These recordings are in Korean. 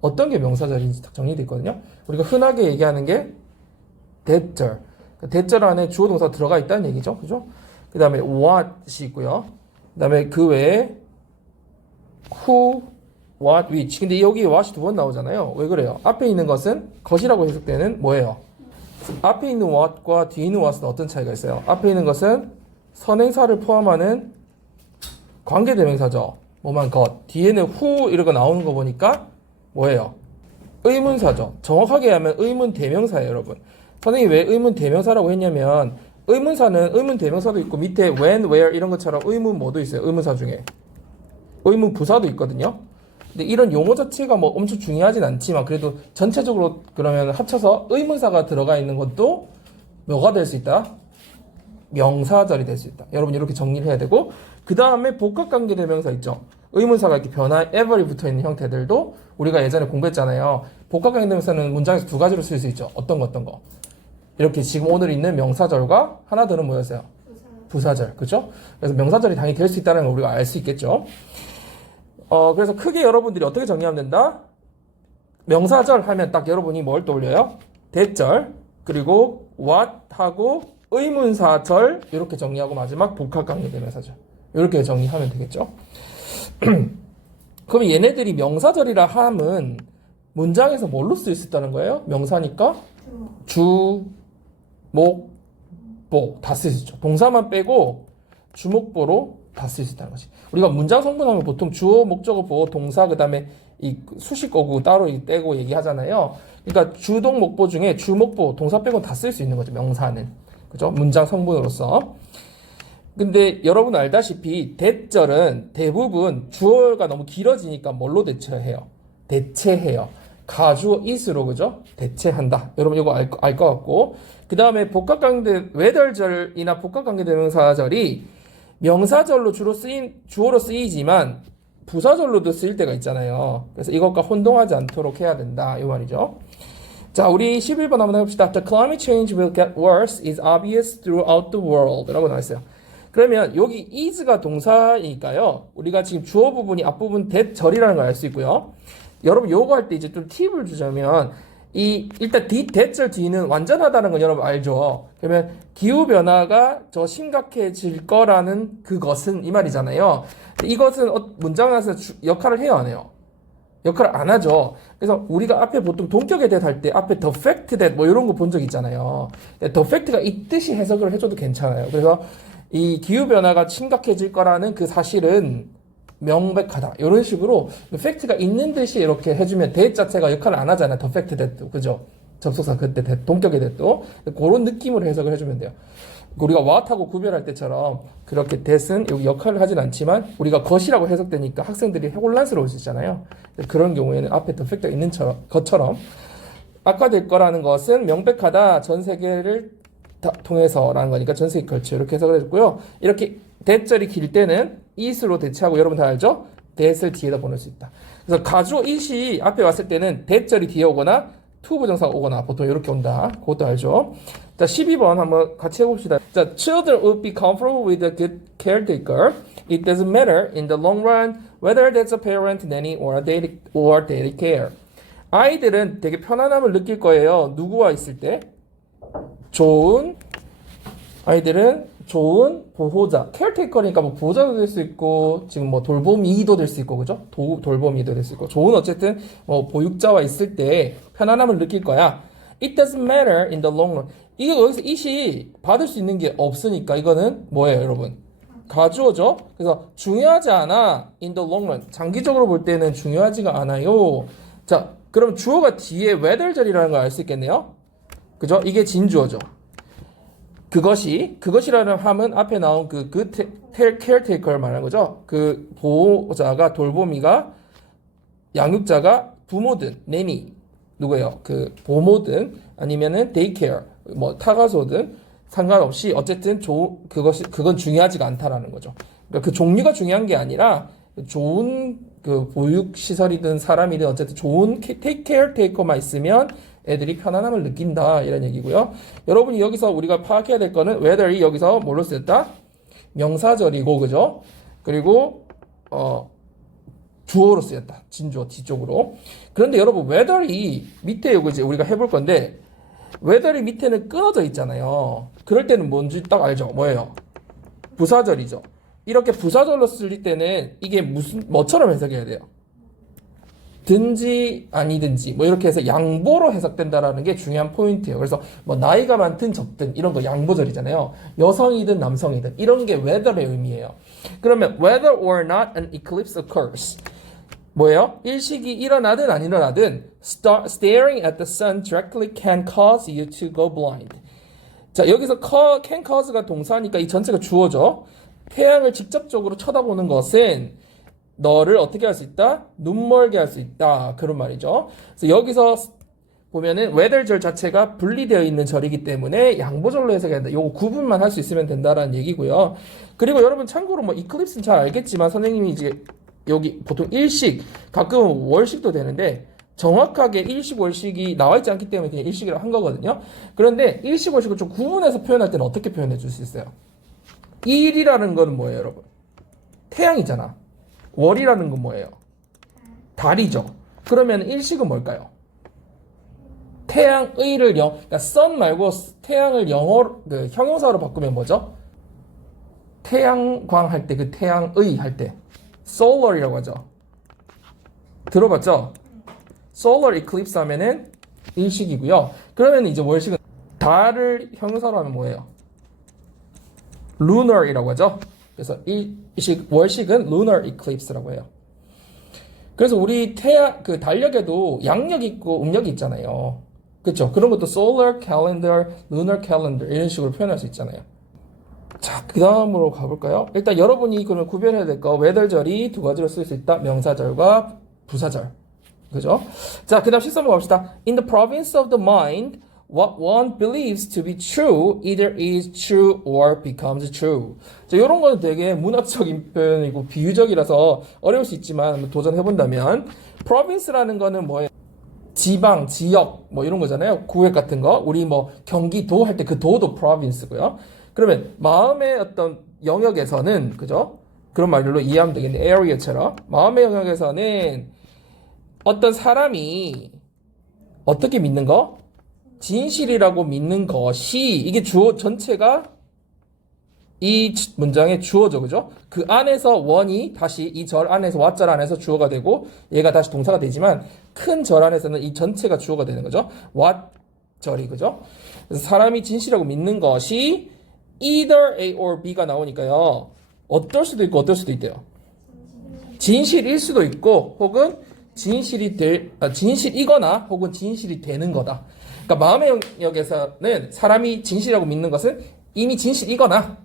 어떤 게 명사절인지 딱 정리되어 있거든요. 우리가 흔하게 얘기하는 게 대절. 대절 안에 주어 동사 들어가 있다는 얘기죠. 그죠? 그 다음에 what이 있고요. 그 다음에 그 외에 who, what, which. 근데 여기 what이 두 번 나오잖아요. 왜 그래요? 앞에 있는 것은 것이라고 해석되는 뭐예요? 앞에 있는 what과 뒤에 있는 what은 어떤 차이가 있어요? 앞에 있는 것은 선행사를 포함하는 관계대명사죠. 뭐만 것. 뒤에는 who 이런 거 나오는 거 보니까 뭐예요? 의문사죠. 정확하게 하면 의문대명사예요, 여러분. 선생님이 왜 의문대명사라고 했냐면 의문사는 의문대명사도 있고 밑에 when, where 이런 것처럼 의문 뭐도 있어요. 의문사 중에. 의문부사도 있거든요. 근데 이런 용어 자체가 뭐 엄청 중요하진 않지만 그래도 전체적으로 그러면 합쳐서 의문사가 들어가 있는 것도 뭐가 될 수 있다? 명사절이 될 수 있다. 여러분 이렇게 정리를 해야 되고 그 다음에 복합관계대명사 있죠. 의문사가 이렇게 변화, ever이 붙어있는 형태들도 우리가 예전에 공부했잖아요. 복합관계대명사는 문장에서 두 가지로 쓸 수 있죠. 어떤 거. 이렇게 지금 오늘 있는 명사절과 하나 더는 뭐였어요? 부사절. 그죠? 그래서 명사절이 당연히 될 수 있다는 걸 우리가 알 수 있겠죠. 그래서 크게 여러분들이 어떻게 정리하면 된다? 명사절 하면 딱 여러분이 뭘 떠올려요? 대절, 그리고 what 하고 의문사절 이렇게 정리하고 마지막 복합관계대명사절 이렇게 정리하면 되겠죠. 그럼 얘네들이 명사절이라 함은 문장에서 뭘로 쓸 수 있다는 거예요? 명사니까 주, 목, 복 다 쓸 수 있죠. 동사만 빼고 주목보로 다 쓸 수 있다는 거지. 우리가 문장 성분하면 보통 주어, 목적어, 보어, 동사 그 다음에 이 수식어구 따로 떼고 얘기하잖아요. 그러니까 주동, 목보 중에 주목보, 동사 빼고 다 쓸 수 있는 거죠. 명사는. 그죠? 문장 성분으로서. 근데 여러분 알다시피 대절은 대부분 주어가 너무 길어지니까 뭘로 대체해요? 가주어 is로 그죠? 대체한다. 여러분 이거 알 것 같고 그 다음에 복합관계 외덜절이나 복합관계대명사절이 명사절로 주어로 쓰이지만 부사절로도 쓰일 때가 있잖아요. 그래서 이것과 혼동하지 않도록 해야 된다 이 말이죠. 자, 우리 11번 한번 해봅시다. The climate change will get worse is obvious throughout the world 라고 나와있어요. 그러면 여기 is가 동사이니까요. 우리가 지금 주어 부분이 앞부분 대절이라는 걸 알 수 있고요. 여러분 요거 할 때 이제 좀 팁을 주자면 일단 대절 뒤는 완전하다는 건 여러분 알죠. 그러면 기후변화가 더 심각해질 거라는 그것은 이 말이잖아요. 이것은 문장에서 역할을 해요 안 해요? 역할을 안 하죠. 그래서 우리가 앞에 보통 동격에 대해 할 때 앞에 the fact that 뭐 이런 거 본 적 있잖아요. the fact가 있듯이 해석을 해줘도 괜찮아요. 그래서 이 기후변화가 심각해질 거라는 그 사실은 명백하다. 이런 식으로 팩트가 있는 듯이 이렇게 해주면 that 자체가 역할을 안 하잖아요. the fact that 그죠? 접속사 그때 동격의 that도 그런 느낌으로 해석을 해주면 돼요. 우리가 what하고 구별할 때처럼 그렇게 that은 여기 역할을 하진 않지만 우리가 것이라고 해석되니까 학생들이 혼란스러울 수 있잖아요. 그런 경우에는 앞에 the fact가 있는 것처럼 악화될 거라는 것은 명백하다. 전 세계를 통해서라는 거니까 전 세계 걸쳐 이렇게 해석을 해줬고요. 이렇게 대절이 길 때는 is로 대체하고 여러분 다 알죠? that을 뒤에다 보낼 수 있다. 그래서 가주어 it이 앞에 왔을 때는 대절이 뒤에 오거나 to 부정사가 오거나 보통 이렇게 온다. 그것도 알죠? 자, 12번 한번 같이 해봅시다. 자, children would be comfortable with a good caretaker. It doesn't matter in the long run whether that's a parent, nanny, or daily care. 아이들은 되게 편안함을 느낄 거예요. 누구와 있을 때? 아이들은 좋은 보호자, 케어테이커니까 뭐 보호자도 될 수 있고, 지금 뭐 돌보미도 될 수 있고, 그죠? 돌보미도 될 수 있고, 좋은 어쨌든 뭐 보육자와 있을 때 편안함을 느낄 거야. It doesn't matter in the long run. 이거 여기서 it이 받을 수 있는 게 없으니까 이거는 뭐예요, 여러분? 가주어죠? 그래서 중요하지 않아. in the long run. 장기적으로 볼 때는 중요하지가 않아요. 자, 그럼 주어가 뒤에 whether절이라는 걸 알 수 있겠네요? 그죠? 이게 진주어죠. 그것이라는 함은 앞에 나온 그 caretaker를 말하는 거죠. 그 보호자가, 돌보미가, 양육자가 부모든, nanny, 누구예요? 그 보모든, 아니면은 daycare, 뭐 타가소든, 상관없이 어쨌든 그건 중요하지가 않다라는 거죠. 그러니까 그 종류가 중요한 게 아니라 좋은 그 보육시설이든 사람이든 어쨌든 좋은 caretaker만 있으면 애들이 편안함을 느낀다 이런 얘기고요. 여러분이 여기서 우리가 파악해야 될 거는 whether이 여기서 뭘로 쓰였다? 명사절이고 그죠? 그리고 주어로 쓰였다. 진주어 뒤쪽으로. 그런데 여러분 whether이 밑에 이거 이제 우리가 해볼 건데 whether이 밑에는 끊어져 있잖아요. 그럴 때는 뭔지 딱 알죠? 뭐예요? 부사절이죠. 이렇게 부사절로 쓸 때는 이게 무슨 뭐처럼 해석해야 돼요? 든지 아니든지 뭐 이렇게 해서 양보로 해석된다라는 게 중요한 포인트예요. 그래서 뭐 나이가 많든 적든 이런 거 양보절이잖아요. 여성이든 남성이든 이런 게 whether의 의미예요. 그러면 whether or not an eclipse occurs 뭐예요? 일식이 일어나든 안 일어나든 staring at the sun directly can cause you to go blind. 자 여기서 can cause가 동사니까 이 전체가 주어죠. 태양을 직접적으로 쳐다보는 것은 너를 어떻게 할 수 있다? 눈멀게 할 수 있다. 그런 말이죠. 그래서 여기서 보면은 whether절 자체가 분리되어 있는 절이기 때문에 양보절로 해석해야 된다. 요거 구분만 할 수 있으면 된다라는 얘기고요. 그리고 여러분 참고로 뭐 이클립스는 잘 알겠지만 선생님이 이제 여기 보통 일식, 가끔은 월식도 되는데 정확하게 일식, 월식이 나와 있지 않기 때문에 그냥 일식이라고 한 거거든요. 그런데 일식, 월식을 좀 구분해서 표현할 때는 어떻게 표현해 줄 수 있어요? 일이라는 거는 뭐예요, 여러분? 태양이잖아. 월이라는 건 뭐예요? 달이죠. 그러면 일식은 뭘까요? 태양의를 그러니까 sun 말고 태양을 영어 그 형용사로 바꾸면 뭐죠? 태양광 할 때 그 태양의 할 때 solar이라고 하죠. 들어봤죠? solar eclipse 하면은 일식이고요. 그러면 이제 월식은 달을 형용사로 하면 뭐예요? lunar이라고 하죠. 그래서 월식은 lunar eclipse라고 해요. 그래서 우리 태양 그 달력에도 양력 있고 음력이 있잖아요. 그렇죠? 그런 것도 solar calendar, lunar calendar 이런 식으로 표현할 수 있잖아요. 자, 그 다음으로 가볼까요? 일단 여러분이 그러면 구별해야 될 거 whether절이 두 가지로 쓸 수 있다. 명사절과 부사절. 그죠? 자, 그 다음 실습 갑시다. In the province of the mind, what one believes to be true either is true or becomes true. 자, 이런 거는 되게 문학적인 표현이고 비유적이라서 어려울 수 있지만 한번 도전해본다면 province라는 거는 뭐예요? 지방, 지역 뭐 이런 거잖아요. 구획 같은 거. 우리 뭐 경기도 할 때 그 도도 province고요. 그러면 마음의 어떤 영역에서는 그죠? 그런 말로 이해하면 되겠네. area처럼 마음의 영역에서는 어떤 사람이 어떻게 믿는 거? 진실이라고 믿는 것이 이게 주어 전체가 이 문장의 주어죠. 그죠? 그 안에서 원이 다시 이 절 안에서 왓절 안에서 주어가 되고 얘가 다시 동사가 되지만 큰 절 안에서는 이 전체가 주어가 되는 거죠. 왓절이 그죠? 그래서 사람이 진실이라고 믿는 것이 either A or B가 나오니까요. 어떨 수도 있고 어떨 수도 있대요. 진실일 수도 있고 혹은 진실이거나 혹은 진실이 되는 거다. 그러니까 마음의 영역에서는 사람이 진실이라고 믿는 것은 이미 진실이거나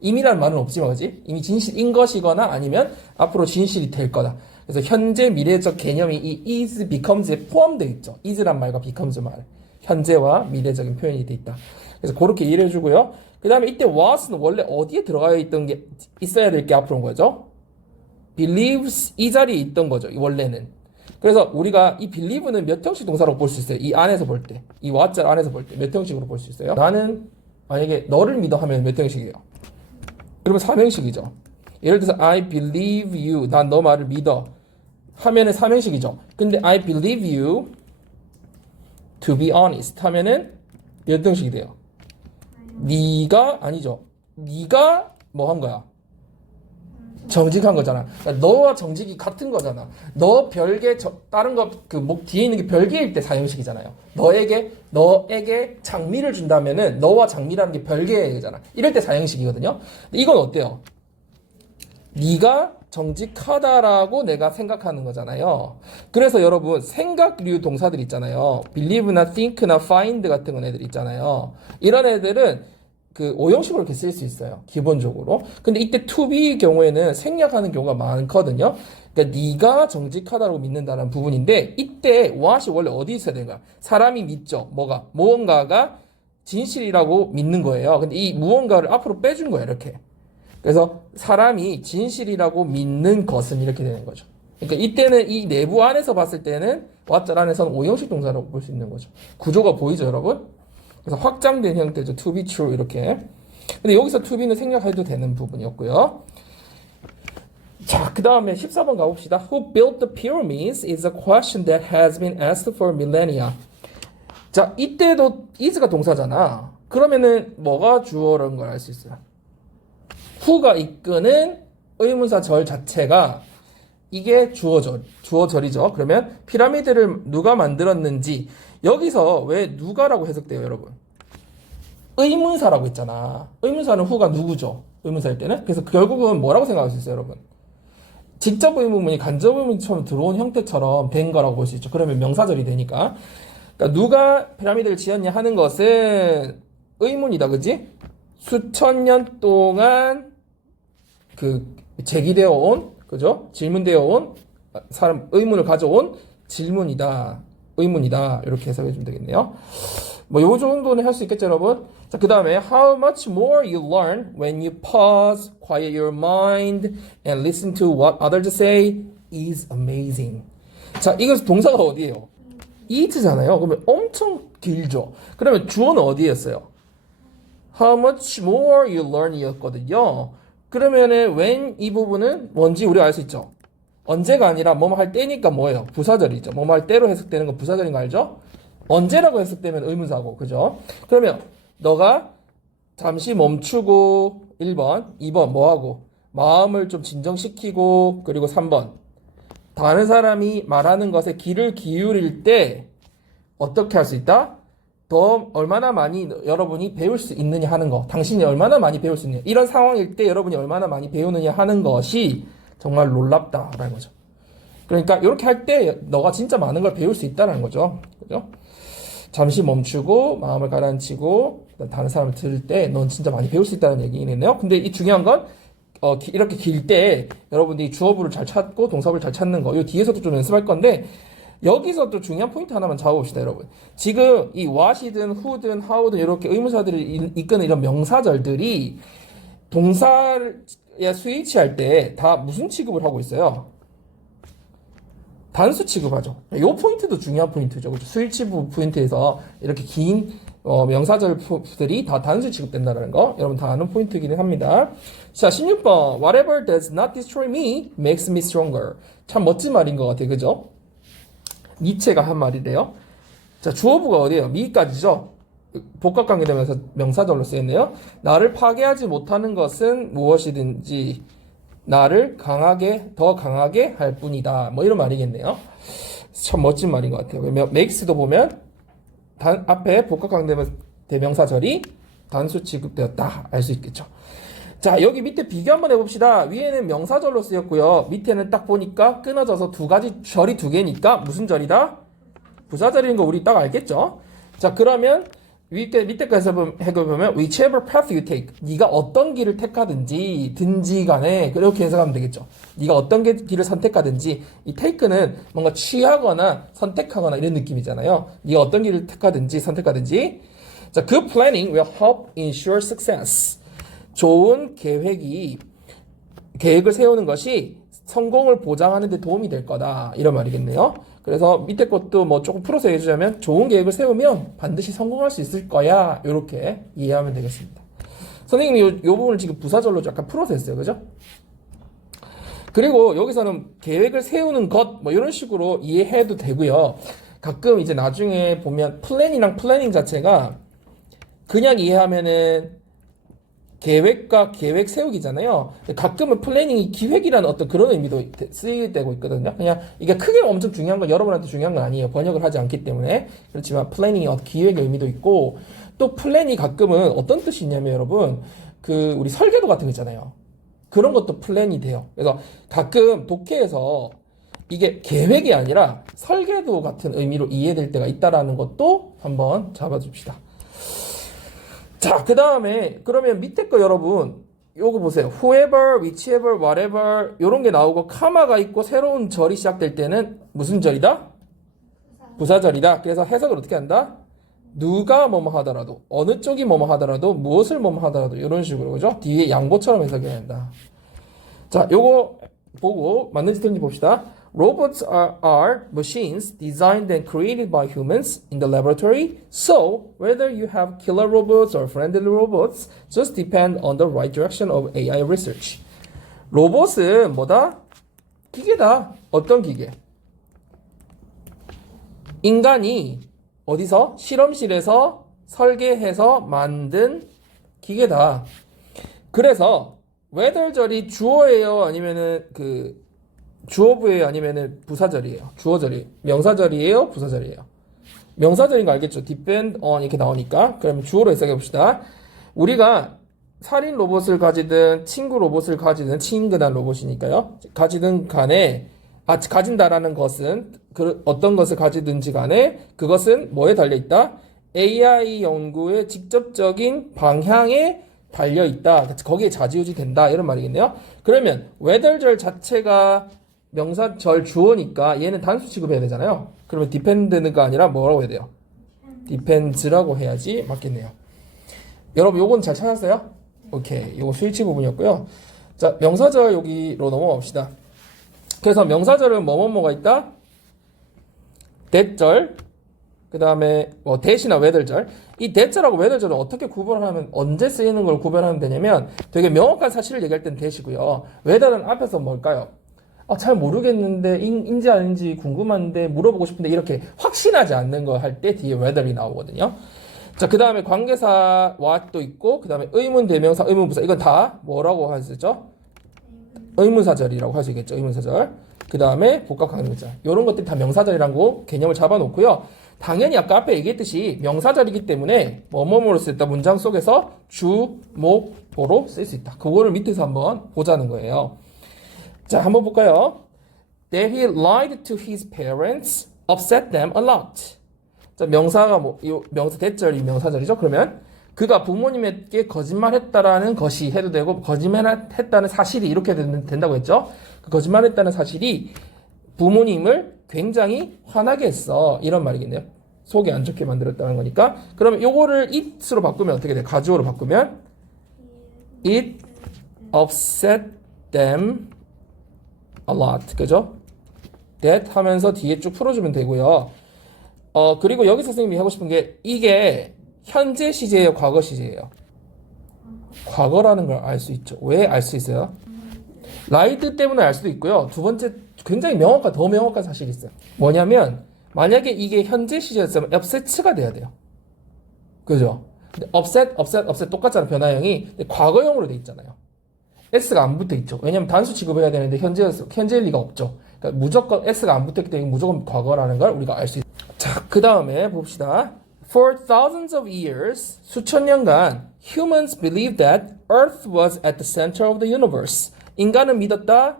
이미라는 말은 없지만 그지? 이미 진실인 것이거나 아니면 앞으로 진실이 될 거다. 그래서 현재 미래적 개념이 이 is, becomes에 포함되어 있죠. is란 말과 becomes 말. 현재와 미래적인 표현이 되어 있다. 그래서 그렇게 이해를 해주고요. 그 다음에 이때 was는 원래 어디에 들어가 있던 게 있어야 될 게 앞으로 온 거죠? believes 이 자리에 있던 거죠. 원래는. 그래서 우리가 이 believe는 몇 형식 동사로 볼 수 있어요. 이 안에서 볼 때. 이 what절 안에서 볼 때 몇 형식으로 볼 수 있어요? 나는 만약에 너를 믿어 하면 몇 형식이에요? 그러면 3형식이죠. 예를 들어서 I believe you. 난 너 말을 믿어. 하면은 3형식이죠. 근데 I believe you to be honest 하면은 몇 형식이 돼요? 네가 아니죠. 네가 뭐 한 거야? 정직한 거잖아. 그러니까 너와 정직이 같은 거잖아. 너 별개 다른 거 그 목 뒤에 있는 게 별개일 때 4형식이잖아요. 너에게 장미를 준다면은 너와 장미라는 게 별개잖아. 이럴 때 4형식이거든요. 이건 어때요? 네가 정직하다라고 내가 생각하는 거잖아요. 그래서 여러분 생각류 동사들 있잖아요. believe나 think나 find 같은 애들 있잖아요. 이런 애들은 그 5형식으로 이렇게 쓸 수 있어요. 기본적으로. 근데 이때 to be 경우에는 생략하는 경우가 많거든요. 그러니까 네가 정직하다고 믿는다는 부분인데 이때 what이 원래 어디 있어야 되는가? 사람이 믿죠. 뭐가? 무언가가 진실이라고 믿는 거예요. 근데 이 무언가를 앞으로 빼준 거예요. 이렇게. 그래서 사람이 진실이라고 믿는 것은 이렇게 되는 거죠. 그러니까 이때는 이 내부 안에서 봤을 때는 what절 안에서는 5형식 동사라고 볼 수 있는 거죠. 구조가 보이죠, 여러분? 그래서 확장된 형태죠. to be true 이렇게. 근데 여기서 to be는 생략해도 되는 부분이었고요. 자, 그 다음에 14번 가봅시다. Who built the pyramids is a question that has been asked for millennia. 자, 이때도 is가 동사잖아. 그러면은 뭐가 주어라는 걸 알 수 있어요. who가 이끄는 의문사 절 자체가 이게 주어절이죠. 그러면 피라미드를 누가 만들었는지 여기서 왜 누가라고 해석돼요, 여러분? 의문사라고 했잖아. 의문사는 who가 누구죠? 의문사일 때는. 그래서 결국은 뭐라고 생각할 수 있어요, 여러분? 직접 의문문이 간접 의문처럼 들어온 형태처럼 된 거라고 볼 수 있죠. 그러면 명사절이 되니까. 그러니까 누가 피라미드를 지었냐 하는 것은 의문이다, 그지? 수천 년 동안 그 제기되어 온, 그죠? 질문되어 온 사람 의문을 가져온 질문이다, 의문이다 이렇게 해석해 주면 되겠네요. 뭐 요 정도는 할 수 있겠죠, 여러분? 자, 그 다음에 how much more you learn when you pause, quiet your mind, and listen to what others say is amazing. 자, 이거 동사가 어디예요? it잖아요. 그러면 엄청 길죠. 그러면 주어는 어디였어요? How much more you learn 이었거든요. 그러면은 when 이 부분은 뭔지 우리가 알 수 있죠. 언제가 아니라 뭐뭐 할 때니까 뭐예요? 부사절이죠. 뭐뭐 할 때로 해석되는 건 부사절인 거 알죠? 언제라고 해석되면 의문사고, 그죠? 그러면 너가 잠시 멈추고 1번, 2번 뭐하고? 마음을 좀 진정시키고, 그리고 3번 다른 사람이 말하는 것에 귀를 기울일 때 어떻게 할 수 있다? 더 얼마나 많이 여러분이 배울 수 있느냐 하는 거, 당신이 얼마나 많이 배울 수 있느냐, 이런 상황일 때 여러분이 얼마나 많이 배우느냐 하는 것이 정말 놀랍다라는 거죠. 그러니까 이렇게 할 때 너가 진짜 많은 걸 배울 수 있다는 거죠. 그죠? 잠시 멈추고 마음을 가라앉히고 다른 사람을 들을 때 넌 진짜 많이 배울 수 있다는 얘기네요. 근데 이 중요한 건 이렇게 길 때 여러분들이 주어부를 잘 찾고 동사부를 잘 찾는 거, 이 뒤에서도 좀 연습할 건데 여기서 또 중요한 포인트 하나만 잡아봅시다, 여러분. 지금 이 what이든 who든 how든 이렇게 의문사들을 이끄는 이런 명사절들이 동사에 스위치할 때 다 무슨 취급을 하고 있어요? 단수 취급하죠. 이 포인트도 중요한 포인트죠. 그렇죠? 스위치 포인트에서 이렇게 긴 명사절들이 다 단수 취급된다는 거 여러분 다 아는 포인트이긴 합니다. 자, 16번 Whatever does not destroy me makes me stronger. 참 멋진 말인 것 같아요. 그죠? 니체가 한 말이래요. 자, 주어부가 어디예요? 미까지죠? 복합관계되면서 명사절로 쓰였네요. 나를 파괴하지 못하는 것은 무엇이든지 나를 더 강하게 할 뿐이다. 뭐 이런 말이겠네요. 참 멋진 말인 것 같아요. makes도 보면 앞에 복합관계대명사절이 단수 취급되었다 알 수 있겠죠. 자, 여기 밑에 비교 한번 해봅시다. 위에는 명사절로 쓰였고요. 밑에는 딱 보니까 끊어져서 두 가지 절이 두 개니까 무슨 절이다? 부사절인 거 우리 딱 알겠죠? 자, 그러면 밑에까지 해보면 whichever path you take, 네가 어떤 길을 택하든지 간에 그렇게 해석하면 되겠죠. 네가 어떤 길을 선택하든지, 이 take는 뭔가 취하거나 선택하거나 이런 느낌이잖아요. 네가 어떤 길을 택하든지 선택하든지. 자, good planning will help ensure success. 좋은 계획을 세우는 것이 성공을 보장하는 데 도움이 될 거다, 이런 말이겠네요. 그래서 밑에 것도 뭐 조금 풀어서 해주자면 좋은 계획을 세우면 반드시 성공할 수 있을 거야, 이렇게 이해하면 되겠습니다. 선생님이 요 부분을 지금 부사절로 약간 풀어서 했어요. 그죠? 그리고 여기서는 계획을 세우는 것 뭐 이런 식으로 이해해도 되고요. 가끔 이제 나중에 보면 플랜이랑 플래닝 자체가 그냥 이해하면은 계획과 계획 세우기잖아요. 가끔은 플래닝이 기획이라는 어떤 그런 의미도 쓰이되고 있거든요. 그냥 이게 크게 엄청 중요한 건 여러분한테 중요한 건 아니에요. 번역을 하지 않기 때문에. 그렇지만 플래닝이 기획의 의미도 있고, 또 플랜이 가끔은 어떤 뜻이 있냐면 여러분, 우리 설계도 같은 거 있잖아요. 그런 것도 플랜이 돼요. 그래서 가끔 독해에서 이게 계획이 아니라 설계도 같은 의미로 이해될 때가 있다라는 것도 한번 잡아줍시다. 자, 그 다음에 그러면 밑에 거 여러분 요거 보세요. whoever, whichever, whatever 요런 게 나오고 카마가 있고 새로운 절이 시작될 때는 무슨 절이다? 부사절이다. 그래서 해석을 어떻게 한다? 누가 뭐뭐 하더라도, 어느 쪽이 뭐뭐 하더라도, 무엇을 뭐뭐 하더라도 이런 식으로, 그죠? 뒤에 양보처럼 해석해야 한다. 자, 요거 보고 맞는지 틀린지 봅시다. Robots are machines designed and created by humans in the laboratory. So, whether you have killer robots or friendly robots just depend on the right direction of AI research. 로봇은 뭐다? 기계다. 어떤 기계? 인간이 어디서? 실험실에서 설계해서 만든 기계다. 그래서 whether절이 주어예요? 아니면은 주어부예요? 아니면은 부사절이에요? 주어절이에요? 명사절이에요? 부사절이에요? 명사절인 거 알겠죠? depend on 이렇게 나오니까. 그러면 주어로 해석해 봅시다. 우리가 살인 로봇을 가지든 친구 로봇을 가지든 친근한 로봇이니까요. 가지든 간에 가진다라는 것은 어떤 것을 가지든지 간에 그것은 뭐에 달려 있다? AI 연구의 직접적인 방향에 달려 있다. 거기에 좌지우지 된다. 이런 말이겠네요. 그러면 whether절 자체가 명사절 주어니까 얘는 단수 취급해야 되잖아요. 그러면 depend가 아니라 뭐라고 해야 돼요? depends라고 해야지 맞겠네요. 여러분 요건 잘 찾았어요? 오케이. 요거 스위치 부분이었고요. 자, 명사절 여기로 넘어가 봅시다. 그래서 명사절은 뭐가 있다? 대절, 그 다음에 뭐 대시나 whether절. 이 대절하고 whether절은 어떻게 구별하면, 언제 쓰이는 걸 구별하면 되냐면 되게 명확한 사실을 얘기할 땐 대시고요. whether는 앞에서 뭘까요? 잘 모르겠는데 인지 아닌지 궁금한데 물어보고 싶은데 이렇게 확신하지 않는 거 할 때 뒤에 whether이 나오거든요. 자, 그 다음에 관계사 what도 있고 그 다음에 의문 대명사 의문부사 이건 다 뭐라고 할 수 있죠? 의문사절이라고 할 수 있겠죠. 의문사절. 그 다음에 복합강조절. 이런 것들이 다 명사절이라고 개념을 잡아놓고요. 당연히 아까 앞에 얘기했듯이 명사절이기 때문에 뭐뭐뭐로 쓰였다 문장 속에서 주, 목, 보로 쓸 수 있다. 그거를 밑에서 한번 보자는 거예요. 자, 한번 볼까요? That he lied to his parents upset them a lot. 자, 명사가 명사 대절이 명사절이죠. 그러면 그가 부모님에게 거짓말했다라는 것이 해도 되고 거짓말했다는 사실이 이렇게 된다고 했죠. 그 거짓말했다는 사실이 부모님을 굉장히 화나게 했어. 이런 말이겠네요. 속이 안 좋게 만들었다는 거니까. 그러면 요거를 it으로 바꾸면 어떻게 돼? 가주어로 바꾸면 it upset them a lot. 그죠? that 하면서 뒤에 쭉 풀어주면 되고요. 그리고 여기서 선생님이 하고 싶은 게 이게 현재 시제예요, 과거 시제예요? 과거라는 걸 알 수 있죠. 왜 알 수 있어요? 라이드 때문에 알 수도 있고요. 두 번째 굉장히 더 명확한 사실이 있어요. 뭐냐면 만약에 이게 현재 시제였으면 upset가 돼야 돼요. 그죠? 근데 upset 똑같잖아요. 변화형이. 근데 과거형으로 돼 있잖아요. s가 안 붙어 있죠. 왜냐면 단수 취급해야 되는데 현재일 리가 없죠. 그러니까 무조건 s가 안 붙었기 때문에 무조건 과거라는 걸 우리가 알 수 있어요. 자, 그 다음에 봅시다. For thousands of years, 수천 년간, humans believed that Earth was at the center of the universe. 인간은 믿었다.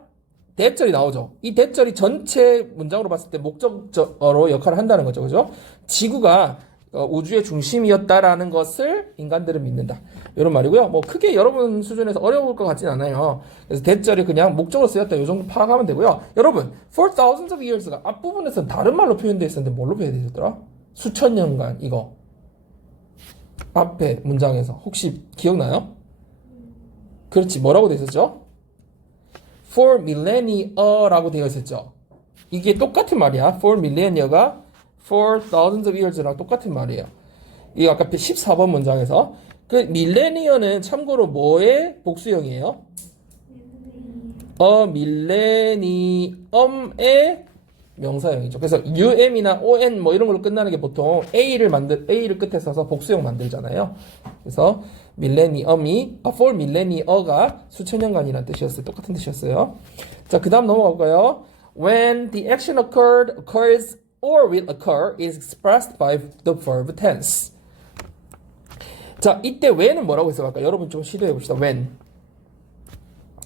대절이 나오죠. 이 대절이 전체 문장으로 봤을 때 목적어로 역할을 한다는 거죠. 그죠? 지구가 우주의 중심이었다라는 것을 인간들은 믿는다. 이런 말이고요. 뭐 크게 여러분 수준에서 어려울 것 같진 않아요. 그래서 대절이 그냥 목적으로 쓰였다. 이 정도 파악하면 되고요. 여러분, for thousands of years가 앞부분에서는 다른 말로 표현되어 있었는데 뭘로 표현되었더라? 수천 년간 이거. 앞에 문장에서 혹시 기억나요? 그렇지. 뭐라고 되어 있었죠? for millennia라고 되어 있었죠. 이게 똑같은 말이야. for millennia가 for thousands of years랑 똑같은 말이에요. 이 아까 14번 문장에서 그 밀레니어는 참고로 뭐의 복수형이에요? 밀레니엄의 명사형이죠. 그래서 um이나 on 뭐 이런 걸로 끝나는 게 보통 a를 끝에 써서 복수형 만들잖아요. 그래서 밀레니엄이 for millennia가 수천 년간이라는 뜻이었어요. 똑같은 뜻이었어요. 자, 그다음 넘어가 볼까요? When the action occurs or will occur is expressed by the verb tense. 자, 이때 when은 뭐라고 해석할까요? 여러분 좀 시도해 봅시다. when.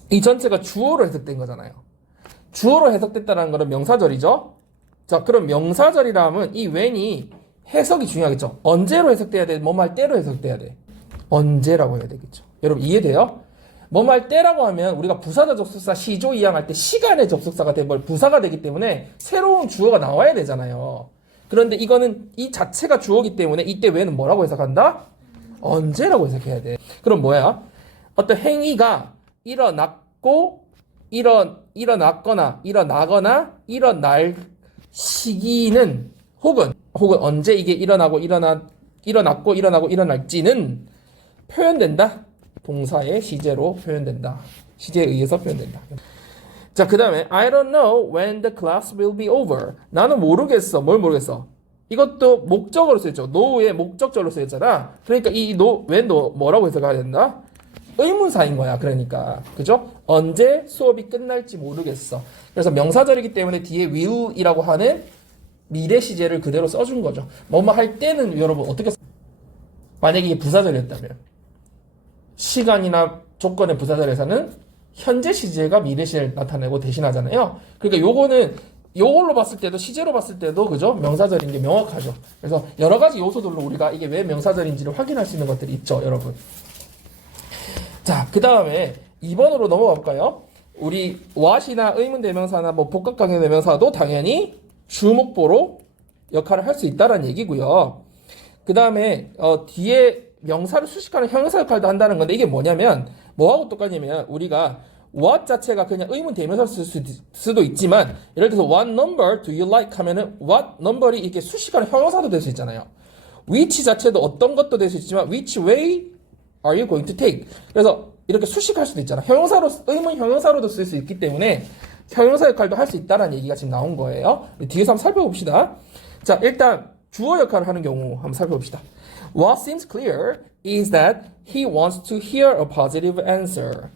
이 전체가 주어로 해석된 거잖아요. 주어로 해석됐다는 거는 명사절이죠. 자, 그럼 명사절이라면 이 when이 해석이 중요하겠죠. 언제로 해석돼야 돼? 뭐 말 때로 해석돼야 돼? 언제라고 해야 되겠죠. 여러분 이해돼요? 뭐 말 때라고 하면 우리가 부사적 접속사 시조 이항할 때 시간의 접속사가 돼버려 부사가 되기 때문에 새로운 주어가 나와야 되잖아요. 그런데 이거는 이 자체가 주어기 때문에 이때 when은 뭐라고 해석한다? 언제라고 해석해야 돼. 그럼 뭐야? 어떤 행위가 일어났고 일어났거나 일어날 시기는 혹은 언제 이게 일어났고 일어날지는 표현된다. 동사의 시제로 표현된다. 시제에 의해서 표현된다. 자, 그 다음에 I don't know when the class will be over. 나는 모르겠어. 뭘 모르겠어? 이것도 목적어로 쓰였죠. know의 목적절로 쓰였잖아. 그러니까 이 know, when 뭐라고 해석해야 된다? 의문사인 거야. 그러니까 그죠? 언제 수업이 끝날지 모르겠어. 그래서 명사절이기 때문에 뒤에 will이라고 하는 미래 시제를 그대로 써준 거죠. 뭐뭐 할 때는 여러분 어떻게 만약에 이게 부사절이었다면 시간이나 조건의 부사절에서는 현재 시제가 미래 시제를 나타내고 대신하잖아요. 그러니까 요거는 요걸로 봤을 때도 시제로 봤을 때도 그죠? 명사절인 게 명확하죠. 그래서 여러 가지 요소들로 우리가 이게 왜 명사절인지를 확인할 수 있는 것들이 있죠, 여러분. 자, 그 다음에 2번으로 넘어가 볼까요? 우리 what이나 의문대명사나 뭐 복합관계대명사도 당연히 주목보로 역할을 할 수 있다는 얘기고요. 그 다음에 뒤에 명사를 수식하는 형용사 역할도 한다는 건데 이게 뭐냐면 뭐하고 똑같냐면 우리가 what 자체가 그냥 의문 대명사를 쓸 수도 있지만 예를 들어서 what number do you like 하면은 what number이 이렇게 수식하는 형용사도 될 수 있잖아요. which 자체도 어떤 것도 될 수 있지만 which way are you going to take? 그래서 이렇게 수식할 수도 있잖아. 형용사로 의문 형용사로도 쓸 수 있기 때문에 형용사 역할도 할 수 있다는 얘기가 지금 나온 거예요. 뒤에서 한번 살펴봅시다. 자, 일단 주어 역할을 하는 경우 한번 살펴봅시다. What seems clear is that he wants to hear a positive answer.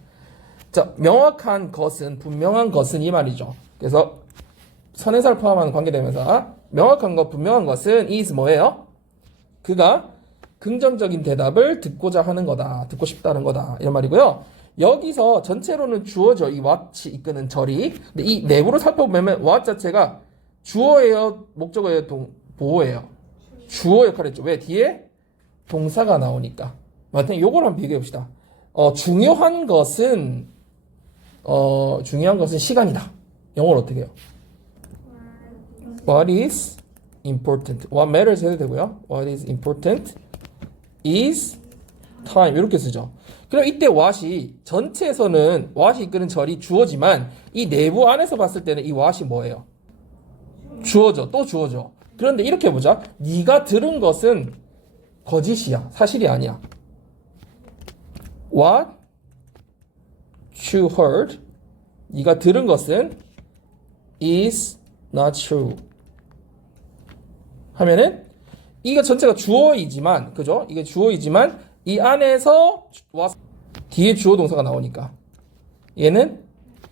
자, 명확한 것은, 분명한 것은 이 말이죠. 그래서 선행사를 포함하는 관계대명사. 명확한 것, 분명한 것은 is 뭐예요? 그가 긍정적인 대답을 듣고자 하는 거다. 듣고 싶다는 거다. 이런 말이고요. 여기서 전체로는 주어죠. 이 what이 이끄는 절이. 근데 이 내부를 살펴보면 what 자체가 주어예요? 목적어예요? 보어예요? 주어 역할을 했죠. 왜? 뒤에 동사가 나오니까. 하여튼 요걸 한번 비교해 봅시다. 중요한 것은 시간이다. 영어로 어떻게 해요? What is important? What matters 해도 되고요. What is important is time. 이렇게 쓰죠. 그럼 이때 what이 전체에서는 what이 이끄는 절이 주어지만 이 내부 안에서 봤을 때는 이 what이 뭐예요? 주어죠. 또 주어죠. 그런데 이렇게 보자. 네가 들은 것은 거짓이야. 사실이 아니야. What you heard, 네가 들은 것은 is not true. 하면은 이거 전체가 주어이지만, 그죠? 이게 주어이지만 이 안에서 뒤에 주어 동사가 나오니까 얘는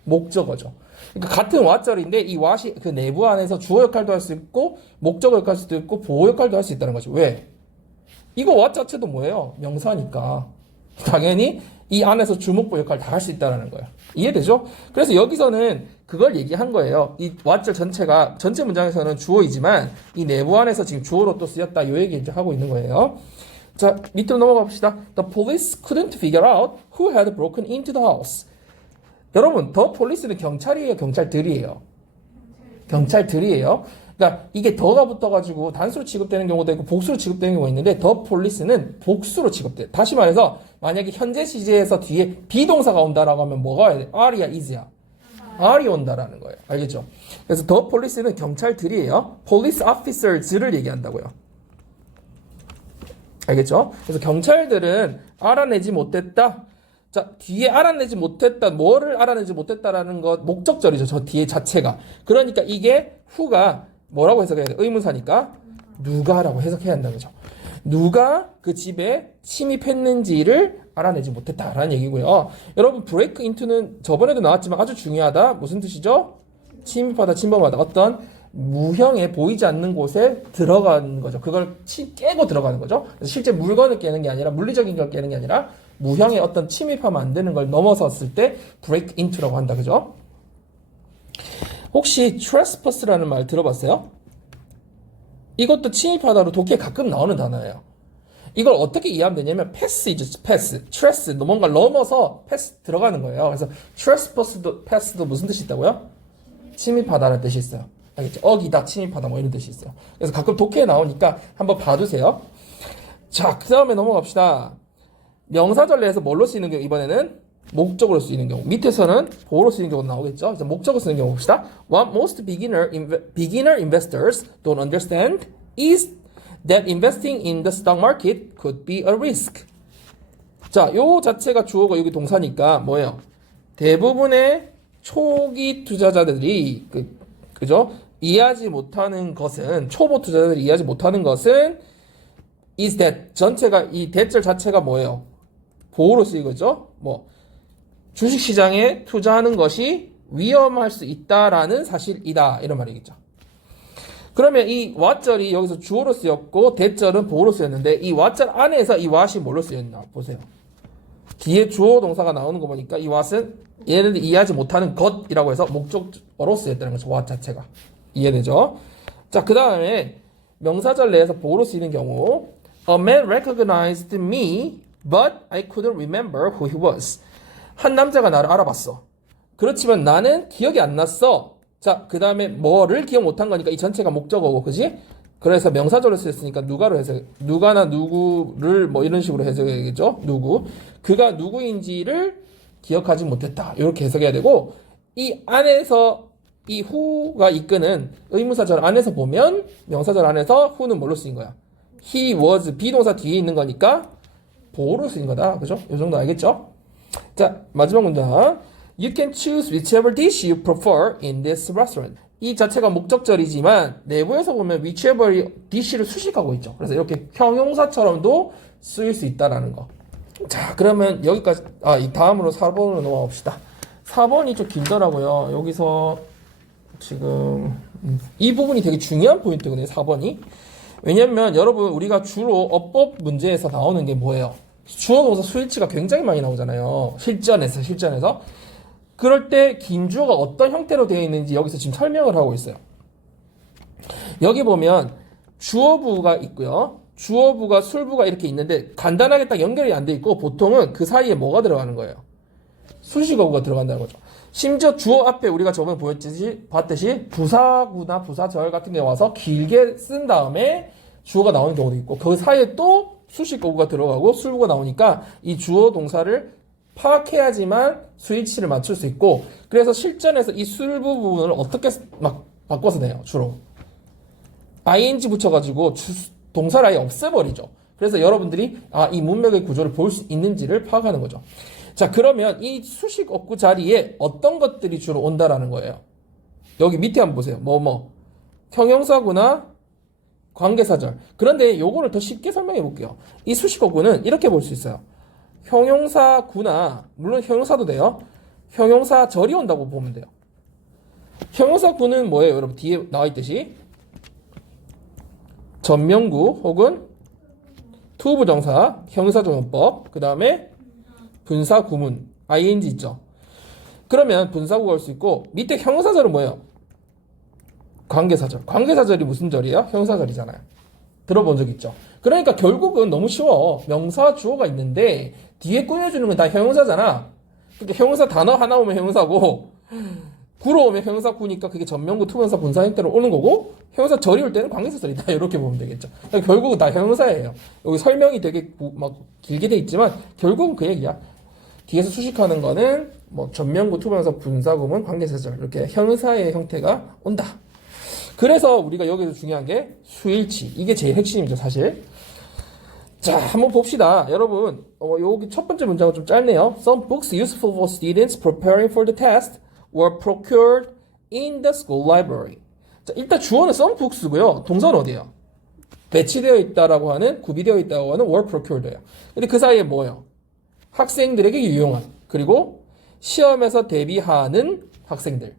목적어죠. 그러니까 같은 what절인데 이 what이 그 내부 안에서 주어 역할도 할 수 있고 목적어 역할도 할 수도 있고 보호 역할도 할 수 있다는 거죠. 왜? 이거 what 자체도 뭐예요? 명사니까 당연히 이 안에서 주목보 역할을 다 할 수 있다는 거예요. 이해되죠? 그래서 여기서는 그걸 얘기한 거예요. 이 what절 전체가 전체 문장에서는 주어이지만 이 내부 안에서 지금 주어로 또 쓰였다. 이 얘기 이제 하고 있는 거예요. 자, 밑으로 넘어가 봅시다. The police couldn't figure out who had broken into the house. 여러분, 더 폴리스는 경찰이에요, 경찰들이에요? 경찰들이에요. 그러니까 이게 더가 붙어가지고 단수로 취급되는 경우도 있고 복수로 취급되는 경우가 있는데 더 폴리스는 복수로 취급돼요. 다시 말해서 만약에 현재 시제에서 뒤에 비동사가 온다라고 하면 뭐가 와야 돼? are야, is야? are이 온다라는 거예요. 알겠죠? 그래서 더 폴리스는 경찰들이에요. police officers를 얘기한다고요. 알겠죠? 그래서 경찰들은 알아내지 못했다. 자, 뒤에 알아내지 못했다. 뭐를 알아내지 못했다라는 것 목적절이죠. 저 뒤에 자체가. 그러니까 이게 who가 뭐라고 해석해야 돼? 의문사니까 누가라고 해석해야 한다는 거죠. 누가 그 집에 침입했는지를 알아내지 못했다라는 얘기고요. 여러분 브레이크 인투는 저번에도 나왔지만 아주 중요하다. 무슨 뜻이죠? 침입하다, 침범하다. 어떤 무형의 보이지 않는 곳에 들어가는 거죠. 그걸 깨고 들어가는 거죠. 그래서 실제 물건을 깨는 게 아니라 물리적인 걸 깨는 게 아니라 무형의 어떤 침입하면 안 되는 걸 넘어섰을 때 break into라고 한다. 그죠? 혹시 trespass라는 말 들어봤어요? 이것도 침입하다로 독해에 가끔 나오는 단어예요. 이걸 어떻게 이해하면 되냐면 pass이죠. pass, trespass, 뭔가를 넘어서 pass 들어가는 거예요. 그래서 pass도 무슨 뜻이 있다고요? 침입하다라는 뜻이 있어요. 알겠죠? 어기다, 침입하다 뭐 이런 뜻이 있어요. 그래서 가끔 독해에 나오니까 한번 봐두세요. 자, 그 다음에 넘어갑시다. 명사절례에서 뭘로 쓰이는 경우 이번에는 목적으로 쓰이는 경우 밑에서는 보호로 쓰이는 경우 나오겠죠. 그래서 목적으로 쓰는 경우 봅시다. What most beginner investors don't understand is that investing in the stock market could be a risk. 자, 요 자체가 주어고 여기 동사니까 뭐예요? 대부분의 초기 투자자들이 그죠? 이해하지 못하는 것은 초보 투자자들이 이해하지 못하는 것은 is that 전체가 이 대절 자체가 뭐예요? 보호로 쓰이거죠. 뭐 주식 시장에 투자하는 것이 위험할 수 있다라는 사실이다 이런 말이겠죠. 그러면 이 what절이 여기서 주어로 쓰였고 대절은 보호로 쓰였는데 이 what절 안에서 이 what이 뭘로 쓰였나 보세요. 뒤에 주어 동사가 나오는 거 보니까 이 what은 얘네들이 이해하지 못하는 것이라고 해서 목적어로 쓰였다는 거죠. what 자체가 이해되죠? 자, 그 다음에 명사절 내에서 보호로 쓰이는 경우 A man recognized me, but I couldn't remember who he was. 한 남자가 나를 알아봤어. 그렇지만 나는 기억이 안 났어. 자, 그 다음에 뭐를 기억 못한 거니까 이 전체가 목적어고, 그지? 그래서 명사절로 쓰였으니까 누가로 해석, 누가나 누구를 뭐 이런 식으로 해석해야겠죠? 누구. 그가 누구인지를 기억하지 못했다. 이렇게 해석해야 되고, 이 안에서 이 who가 이끄는 의문사절 안에서 보면 명사절 안에서 who는 뭘로 쓰인 거야? He was 비동사 뒤에 있는 거니까 보호로 쓰인 거다. 그죠? 이 정도 알겠죠? 자, 마지막 문장. You can choose whichever dish you prefer in this restaurant. 이 자체가 목적절이지만 내부에서 보면 whichever dish를 수식하고 있죠. 그래서 이렇게 형용사처럼도 쓰일 수 있다라는 거. 자, 그러면 여기까지 이 다음으로 4번으로 넘어가 봅시다. 4번이 좀 길더라고요. 여기서 지금 이 부분이 되게 중요한 포인트거든요. 4번이. 왜냐면 여러분 우리가 주로 어법 문제에서 나오는 게 뭐예요? 주어 동사 수일치가 굉장히 많이 나오잖아요. 실전에서. 그럴 때 긴 주어가 어떤 형태로 되어 있는지 여기서 지금 설명을 하고 있어요. 여기 보면 주어부가 있고요. 주어부가 술부가 이렇게 있는데 간단하게 딱 연결이 안 돼 있고 보통은 그 사이에 뭐가 들어가는 거예요? 수식어구가 들어간다는 거죠. 심지어 주어 앞에 우리가 저번에 봤듯이 부사구나 부사절 같은 데 와서 길게 쓴 다음에 주어가 나오는 경우도 있고 그 사이에 또 수식어구가 들어가고 술구가 나오니까 이 주어 동사를 파악해야지만 수일치를 맞출 수 있고 그래서 실전에서 이 술부 부분을 어떻게 막 바꿔서 내요 주로 ing 붙여가지고 동사를 아예 없애버리죠. 그래서 여러분들이 이 문맥의 구조를 볼 수 있는지를 파악하는 거죠. 자, 그러면 이 수식어구 자리에 어떤 것들이 주로 온다라는 거예요. 여기 밑에 한번 보세요. 형용사구나 관계사절. 그런데 요거를 더 쉽게 설명해 볼게요. 이 수식어구는 이렇게 볼 수 있어요. 형용사구나, 물론 형용사도 돼요. 형용사절이 온다고 보면 돼요. 형용사구는 뭐예요? 여러분 뒤에 나와 있듯이 전명구 혹은 투부정사, 형용사조용법, 그 다음에 분사구문, ing 있죠. 그러면 분사구가 올 수 있고 밑에 형용사절은 뭐예요? 관계사절. 관계사절이 무슨 절이에요? 형용사절이잖아요. 들어본 적 있죠. 그러니까 결국은 너무 쉬워. 명사, 주어가 있는데 뒤에 꾸며주는 건 다 형용사잖아. 그러니까 형용사 단어 하나 오면 형용사고 구로 오면 형용사구니까 그게 전명구, 투명사, 분사 형태로 오는 거고 형용사 절이 올 때는 관계사절이다. 이렇게 보면 되겠죠. 그러니까 결국은 다 형용사예요. 여기 설명이 되게 막 길게 돼 있지만 결국은 그 얘기야. 뒤에서 수식하는 거는 뭐 전명구, 투명사, 분사구문, 관계사절 이렇게 형용사의 형태가 온다. 그래서 우리가 여기서 중요한 게 수일치. 이게 제일 핵심이죠, 사실. 자, 한번 봅시다. 여러분, 여기 첫 번째 문장은 좀 짧네요. Some books useful for students preparing for the test were procured in the school library. 자, 일단 주어는 some books고요. 동사는 어디예요? 배치되어 있다라고 하는, 구비되어 있다고 하는 were procured예요. 근데 그 사이에 뭐예요? 학생들에게 유용한, 그리고 시험에서 대비하는 학생들.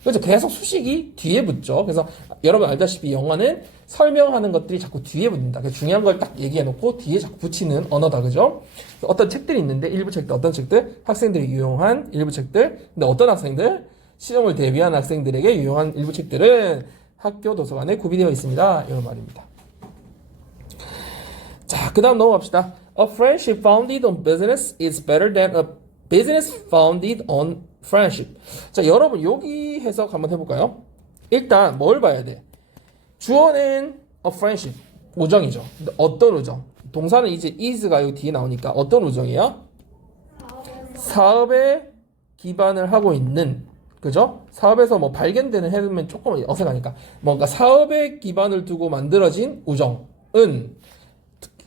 그렇죠. 계속 수식이 뒤에 붙죠. 그래서 여러분 알다시피 영어는 설명하는 것들이 자꾸 뒤에 붙는다. 그래서 중요한 걸 딱 얘기해 놓고 뒤에 자꾸 붙이는 언어다. 그죠? 어떤 책들이 있는데 일부 책들, 어떤 책들? 학생들이 유용한 일부 책들. 근데 어떤 학생들? 시험을 대비한 학생들에게 유용한 일부 책들은 학교 도서관에 구비되어 있습니다. 이런 말입니다. 자, 그 다음 넘어갑시다. A friendship founded on business is better than a business founded on friendship. 자, 여러분 여기 해석 한번 해볼까요? 일단 뭘 봐야 돼? 주어는 a friendship, 우정이죠. 근데 어떤 우정? 동사는 이제 is가 여기 뒤에 나오니까 어떤 우정이야? 사업에 기반을 하고 있는, 그죠? 사업에서 뭐 발견되는 해면 조금 어색하니까 뭔가 사업에 기반을 두고 만들어진 우정은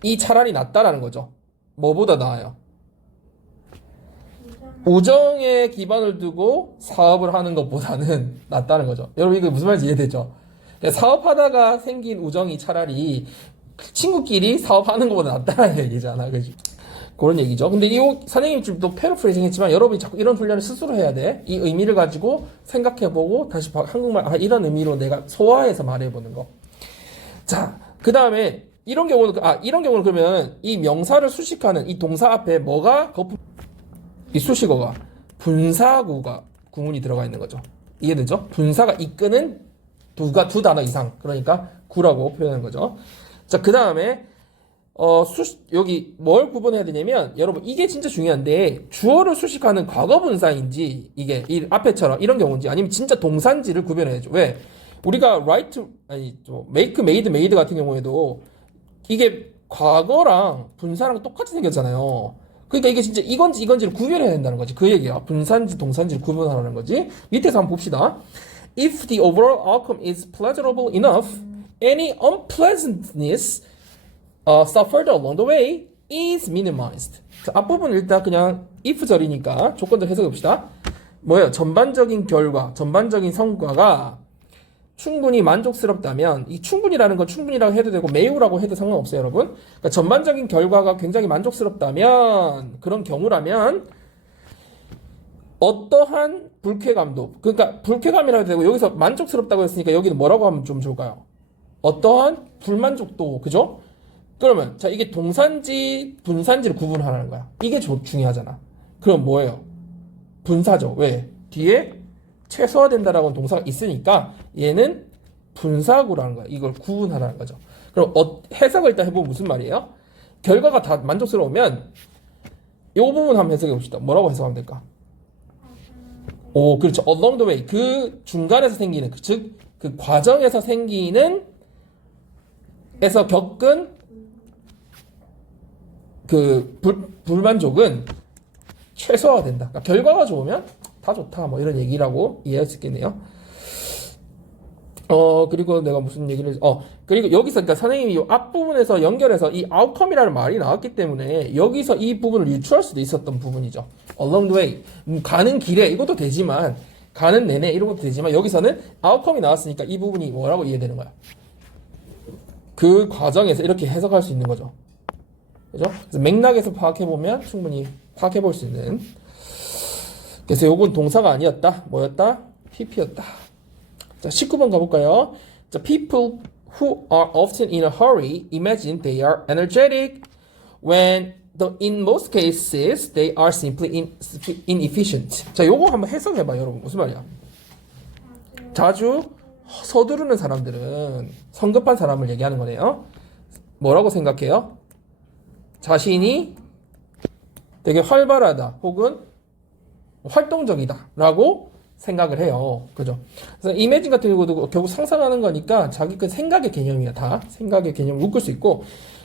이 차라리 낫다라는 거죠. 뭐보다 나아요? 우정에 기반을 두고 사업을 하는 것보다는 낫다는 거죠. 여러분 이거 무슨 말인지 이해되죠? 사업하다가 생긴 우정이 차라리 친구끼리 사업하는 것보다 낫다는 얘기잖아. 그지? 그런 얘기죠. 근데 이 선생님이 좀 또 패러프레이징 했지만 여러분이 자꾸 이런 훈련을 스스로 해야 돼. 이 의미를 가지고 생각해보고 다시 한국말 이런 의미로 내가 소화해서 말해보는 거. 자, 그 다음에 이런 경우는 그러면 이 명사를 수식하는 이 동사 앞에 뭐가 이 수식어가 분사구가 구문이 들어가 있는 거죠. 이해되죠? 분사가 이끄는 두 단어 이상, 그러니까 구라고 표현하는 거죠. 자, 그 다음에 여기 뭘 구분해야 되냐면 여러분 이게 진짜 중요한데 주어를 수식하는 과거 분사인지 이게 이 앞에처럼 이런 경우인지 아니면 진짜 동사인지를 구별해야죠. 왜? 우리가 make, made 같은 경우에도 이게 과거랑 분사랑 똑같이 생겼잖아요. 그러니까 이게 진짜 이건지를 구별해야 된다는 거지. 그 얘기야. 분사인지 동사인지를 구분하라는 거지. 밑에서 한번 봅시다. If the overall outcome is pleasurable enough, any unpleasantness suffered along the way is minimized. 자, 앞부분은 일단 그냥 if 절이니까 조건들 해석해 봅시다. 뭐예요? 전반적인 결과, 전반적인 성과가 충분히 만족스럽다면, 이 충분이라는 건 충분이라고 해도 되고 매우라고 해도 상관없어요, 여러분. 그러니까 전반적인 결과가 굉장히 만족스럽다면, 그런 경우라면 어떠한 불쾌감도, 그러니까 불쾌감이라고 해도 되고 여기서 만족스럽다고 했으니까 여기는 뭐라고 하면 좀 좋을까요? 어떠한 불만족도, 그죠? 그러면 자, 이게 동사인지 분사인지를 구분하라는 거야. 이게 중요하잖아. 그럼 뭐예요? 분사죠. 왜? 뒤에 최소화된다라고 하는 동사가 있으니까 얘는 분사구라는 거야. 이걸 구분하라는 거죠. 그럼 해석을 일단 해보면 무슨 말이에요? 결과가 다 만족스러우면 이 부분 한번 해석해 봅시다. 뭐라고 해석하면 될까? 오, 그렇죠. along the way. 그 중간에서 생기는, 즉 그 과정에서 생기는 에서 겪은 그 불만족은 최소화된다. 그러니까 결과가 좋으면 다 좋다. 뭐 이런 얘기라고 이해할 수 있겠네요. 그리고 내가 무슨 얘기를, 그리고 여기서, 그러니까 선생님이 이 앞부분에서 연결해서 이 outcome이라는 말이 나왔기 때문에 여기서 이 부분을 유추할 수도 있었던 부분이죠. along the way. 가는 길에 이것도 되지만, 가는 내내 이런 것도 되지만, 여기서는 outcome이 나왔으니까 이 부분이 뭐라고 이해되는 거야? 그 과정에서 이렇게 해석할 수 있는 거죠. 그죠? 그래서 맥락에서 파악해보면 충분히 파악해볼 수 있는. 그래서 요건 동사가 아니었다. 뭐였다? PP였다. 자, 19번 가볼까요? 자, people who are often in a hurry imagine they are energetic when in most cases they are simply inefficient. 자, 요거 한번 해석해봐, 여러분. 무슨 말이야? 자주 서두르는 사람들은 성급한 사람을 얘기하는 거네요. 뭐라고 생각해요? 자신이 되게 활발하다 혹은 활동적이다 라고 생각을 해요. 그죠? 그래서 이매진 같은 경우도 결국 상상하는 거니까 자기 그 생각의 개념이야. 다 생각의 개념을 묶을 수 있고,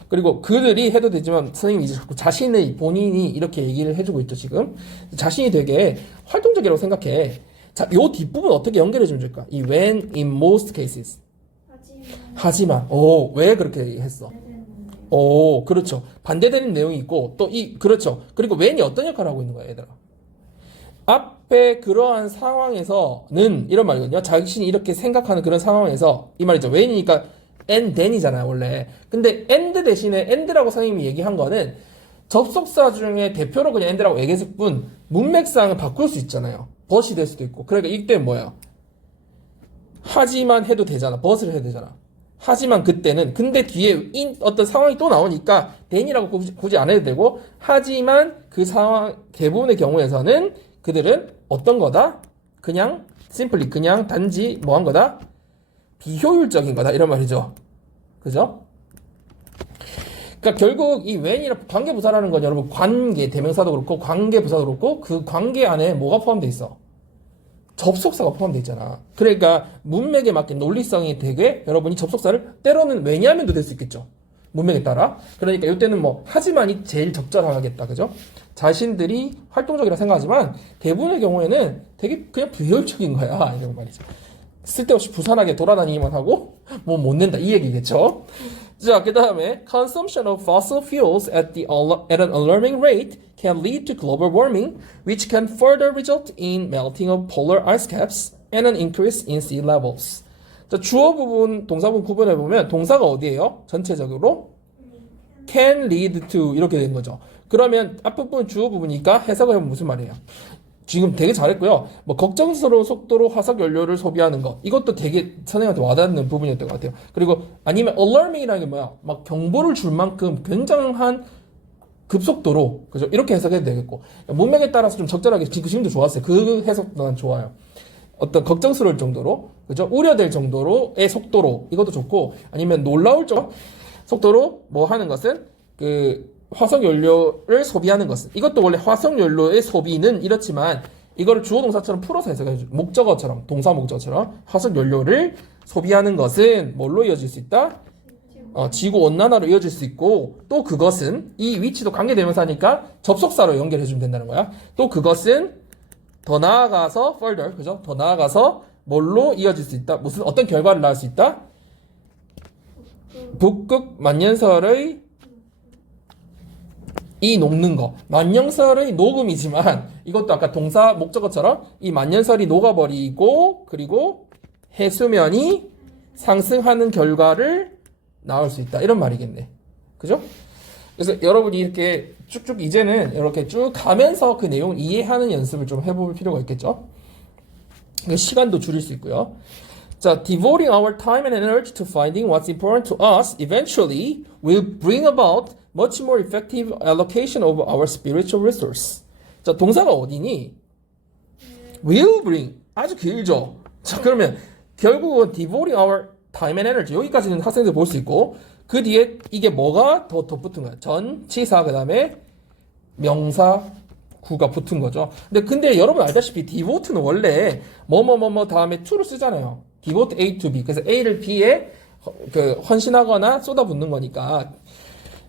그리고 그들이 해도 되지만 선생님이 이제 자꾸 자신의 본인이 이렇게 얘기를 해주고 있죠. 지금 자신이 되게 활동적이라고 생각해. 자, 요 뒷부분 어떻게 연결해 주면 좋을까? 이 when in most cases. 하지만. 오, 왜 그렇게 했어? 오, 그렇죠. 반대되는 내용이 있고 또 그렇죠. 그리고 when이 어떤 역할을 하고 있는 거야, 얘들아? 앞에 그러한 상황에서는 이런 말이거든요. 자신이 이렇게 생각하는 그런 상황에서 이 말이죠. when이니까 and then이잖아요, 원래. 근데 and 대신에 and라고 선생님이 얘기한 거는 접속사 중에 대표로 그냥 and라고 얘기했을 뿐 문맥상을 바꿀 수 있잖아요. but이 될 수도 있고. 그러니까 이때 뭐야? 하지만 해도 되잖아. but을 해도 되잖아. 하지만 그때는, 근데 뒤에 어떤 상황이 또 나오니까 then이라고 굳이 안 해도 되고, 하지만 그 상황 대부분의 경우에서는 그들은 어떤 거다? 그냥 simply 그냥 단지 뭐 한 거다? 비효율적인 거다, 이런 말이죠. 그죠? 그러니까 결국 이 when이랑 관계부사라는 건 여러분 관계, 대명사도 그렇고 관계부사도 그렇고 그 관계 안에 뭐가 포함되어 있어? 접속사가 포함되어 있잖아. 그러니까 문맥에 맞게 논리성이 되게 여러분이 접속사를 때로는 왜냐하면도 될 수 있겠죠. 문맥에 따라. 그러니까 이때는 뭐 하지만이 제일 적절하겠다. 그죠? 자신들이 활동적이라 생각하지만 대부분의 경우에는 되게 그냥 비효율적인 거야. 이런 말이죠. 쓸데없이 부산하게 돌아다니기만 하고 뭐 못 낸다 이 얘기겠죠. 자, 그 다음에 consumption of fossil fuels at an alarming rate can lead to global warming, which can further result in melting of polar ice caps and an increase in sea levels. 자, 주어 부분, 동사 부분 구분해 보면 동사가 어디예요? 전체적으로 can lead to 이렇게 된 거죠. 그러면 앞부분 주어 부분이니까 해석을 해보면 무슨 말이에요? 지금 되게 잘했고요. 뭐 걱정스러운 속도로 화석 연료를 소비하는 것 이것도 되게 선생님한테 와닿는 부분이었던 것 같아요. 그리고 아니면 alarming이라는 게 뭐야? 막 경보를 줄 만큼 굉장한 급속도로 그죠? 이렇게 해석해도 되겠고 문맥에 따라서 좀 적절하게 지금도 좋았어요. 그 해석도 난 좋아요. 어떤 걱정스러울 정도로 그죠? 우려될 정도로의 속도로 이것도 좋고 아니면 놀라울 정도 속도로 뭐 하는 것은 그 화석 연료를 소비하는 것은 이것도 원래 화석 연료의 소비는 이렇지만 이거를 주어 동사처럼 풀어서 해석해 목적어처럼 동사 목적어처럼 화석 연료를 소비하는 것은 뭘로 이어질 수 있다? 지구 온난화로 이어질 수 있고 또 그것은 이 위치도 관계대명사니까 접속사로 연결해 주면 된다는 거야. 또 그것은 더 나아가서 further 그죠? 더 나아가서 뭘로 이어질 수 있다? 무슨 어떤 결과를 낳을 수 있다? 북극 만년설의 이 녹는 거 만년설의 녹음이지만 이것도 아까 동사 목적어처럼 이 만년설이 녹아버리고 그리고 해수면이 상승하는 결과를 낳을 수 있다 이런 말이겠네. 그죠? 그래서 여러분이 이렇게 쭉쭉 이제는 이렇게 쭉 가면서 그 내용을 이해하는 연습을 좀 해볼 필요가 있겠죠. 시간도 줄일 수 있고요. 자, devoting our time and energy to finding what's important to us eventually will bring about much more effective allocation of our spiritual resource. 자, 동사가 어디니? will bring. 아주 길죠? 자, 그러면 결국은 devoting our time and energy. 여기까지는 학생들 볼 수 있고, 그 뒤에 이게 뭐가 더 붙은 거야? 전, 치사, 그 다음에 명사, 구가 붙은 거죠. 근데 여러분 알다시피 devote는 원래 뭐뭐뭐뭐 다음에 to를 쓰잖아요. devote A to B. 그래서 A를 B에 그 헌신하거나 쏟아붓는 거니까.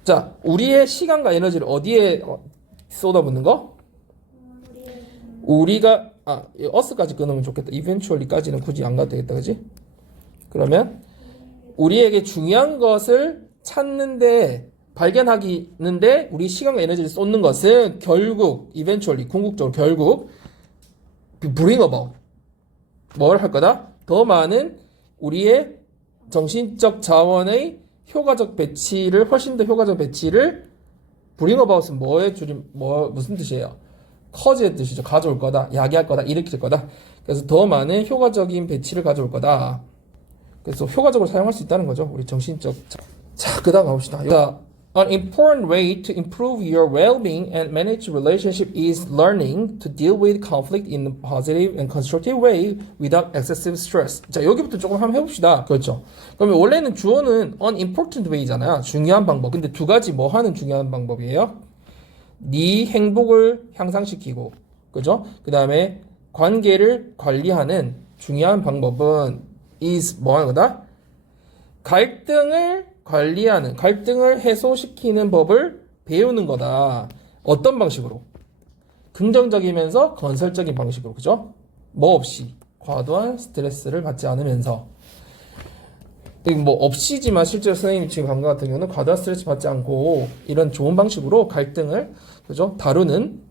자, 우리의 시간과 에너지를 어디에 쏟아붓는 거? 우리가 us까지 끊으면 좋겠다. eventually까지는 굳이 안 가도 되겠다, 그지? 그러면 우리에게 중요한 것을 찾는데 발견하기는데 우리 시간과 에너지를 쏟는 것은 결국 eventually 궁극적으로 결국 bring about 뭘 할 거다? 더 많은 우리의 정신적 자원의 효과적 배치를 훨씬 더 효과적 배치를 bring about은 뭐의 줄임 무슨 뜻이에요? cause의 뜻이죠. 가져올 거다, 야기할 거다, 일으킬 거다. 그래서 더 많은 효과적인 배치를 가져올 거다. 그래서 효과적으로 사용할 수 있다는 거죠. 우리 정신적. 자, 그다음 가봅시다. 자, an important way to improve your well-being and manage relationship is learning to deal with conflict in a positive and constructive way without excessive stress. 자, 여기부터 조금 한번 해봅시다. 그렇죠? 그러면 원래는 주어는 an important way잖아요. 중요한 방법. 근데 두 가지 뭐 하는 중요한 방법이에요? 네 행복을 향상시키고, 그죠? 그 다음에 관계를 관리하는 중요한 방법은 is 뭐 하는 거다? 갈등을 관리하는, 갈등을 해소시키는 법을 배우는 거다. 어떤 방식으로? 긍정적이면서 건설적인 방식으로, 그죠? 뭐 없이 과도한 스트레스를 받지 않으면서. 뭐 없이지만 실제로 선생님이 지금 간 것 같은 경우는 과도한 스트레스 받지 않고 이런 좋은 방식으로 갈등을 그죠? 다루는.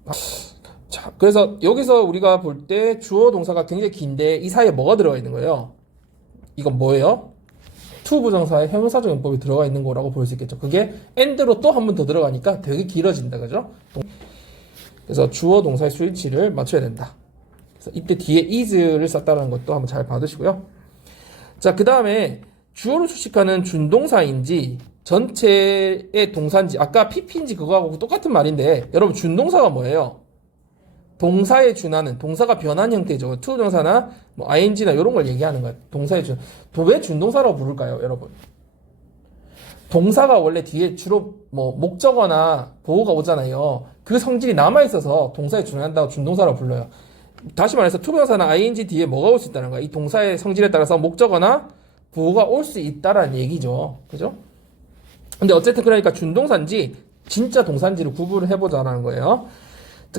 자, 그래서 여기서 우리가 볼 때 주어 동사가 굉장히 긴데 이 사이에 뭐가 들어가 있는 거예요? 이건 뭐예요? to 부정사의 형용사적 용법이 들어가 있는 거라고 볼 수 있겠죠. 그게 and로 또 한 번 더 들어가니까 되게 길어진다, 그죠? 그래서 주어 동사의 수일치를 맞춰야 된다. 그래서 이때 뒤에 is를 썼다는 것도 한번 잘 받으시고요. 자, 그 다음에 주어로 수식하는 준동사인지 전체의 동사인지 아까 pp인지 그거하고 똑같은 말인데 여러분 준동사가 뭐예요? 동사에 준하는, 동사가 변한 형태죠. to 동사나 뭐 ing나 이런 걸 얘기하는 거예요. 동사에 준. 왜 준동사라고 부를까요, 여러분? 동사가 원래 뒤에 주로 뭐 목적어나 보호가 오잖아요. 그 성질이 남아 있어서 동사에 준한다고 준동사라고 불러요. 다시 말해서 to 동사나 ing 뒤에 뭐가 올 수 있다는 거야. 이 동사의 성질에 따라서 목적어나 보호가 올 수 있다라는 얘기죠. 그죠? 근데 어쨌든 그러니까 준동사인지 진짜 동사인지를 구분을 해보자라는 거예요.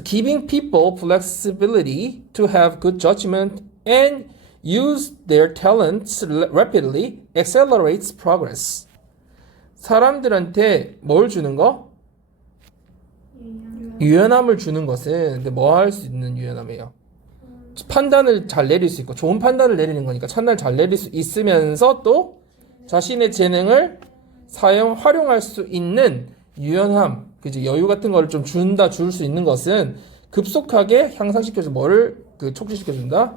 Giving people flexibility to have good judgment and use their talents rapidly accelerates progress. 사람들한테 뭘 주는 거? 유연함을 주는 것은 근데 뭐 할 수 있는 유연함이에요? 판단을 잘 내릴 수 있고 좋은 판단을 내리는 거니까 판단을 잘 내릴 수 있으면서 또 자신의 재능을 활용할 수 있는 유연함, 그지 여유 같은 거를 좀 줄 수 있는 것은 급속하게 향상시켜서 뭐를 촉진시켜준다?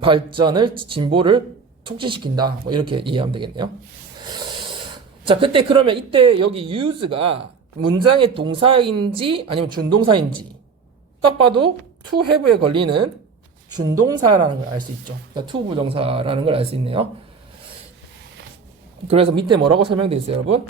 발전을 진보를 촉진시킨다. 뭐 이렇게 이해하면 되겠네요. 자, 그러면 이때 여기 use가 문장의 동사인지 아니면 준동사인지 딱 봐도 to have에 걸리는 준동사라는 걸 알 수 있죠. 그러니까 to 부정사라는 걸 알 수 있네요. 그래서 밑에 뭐라고 설명되어 있어요, 여러분?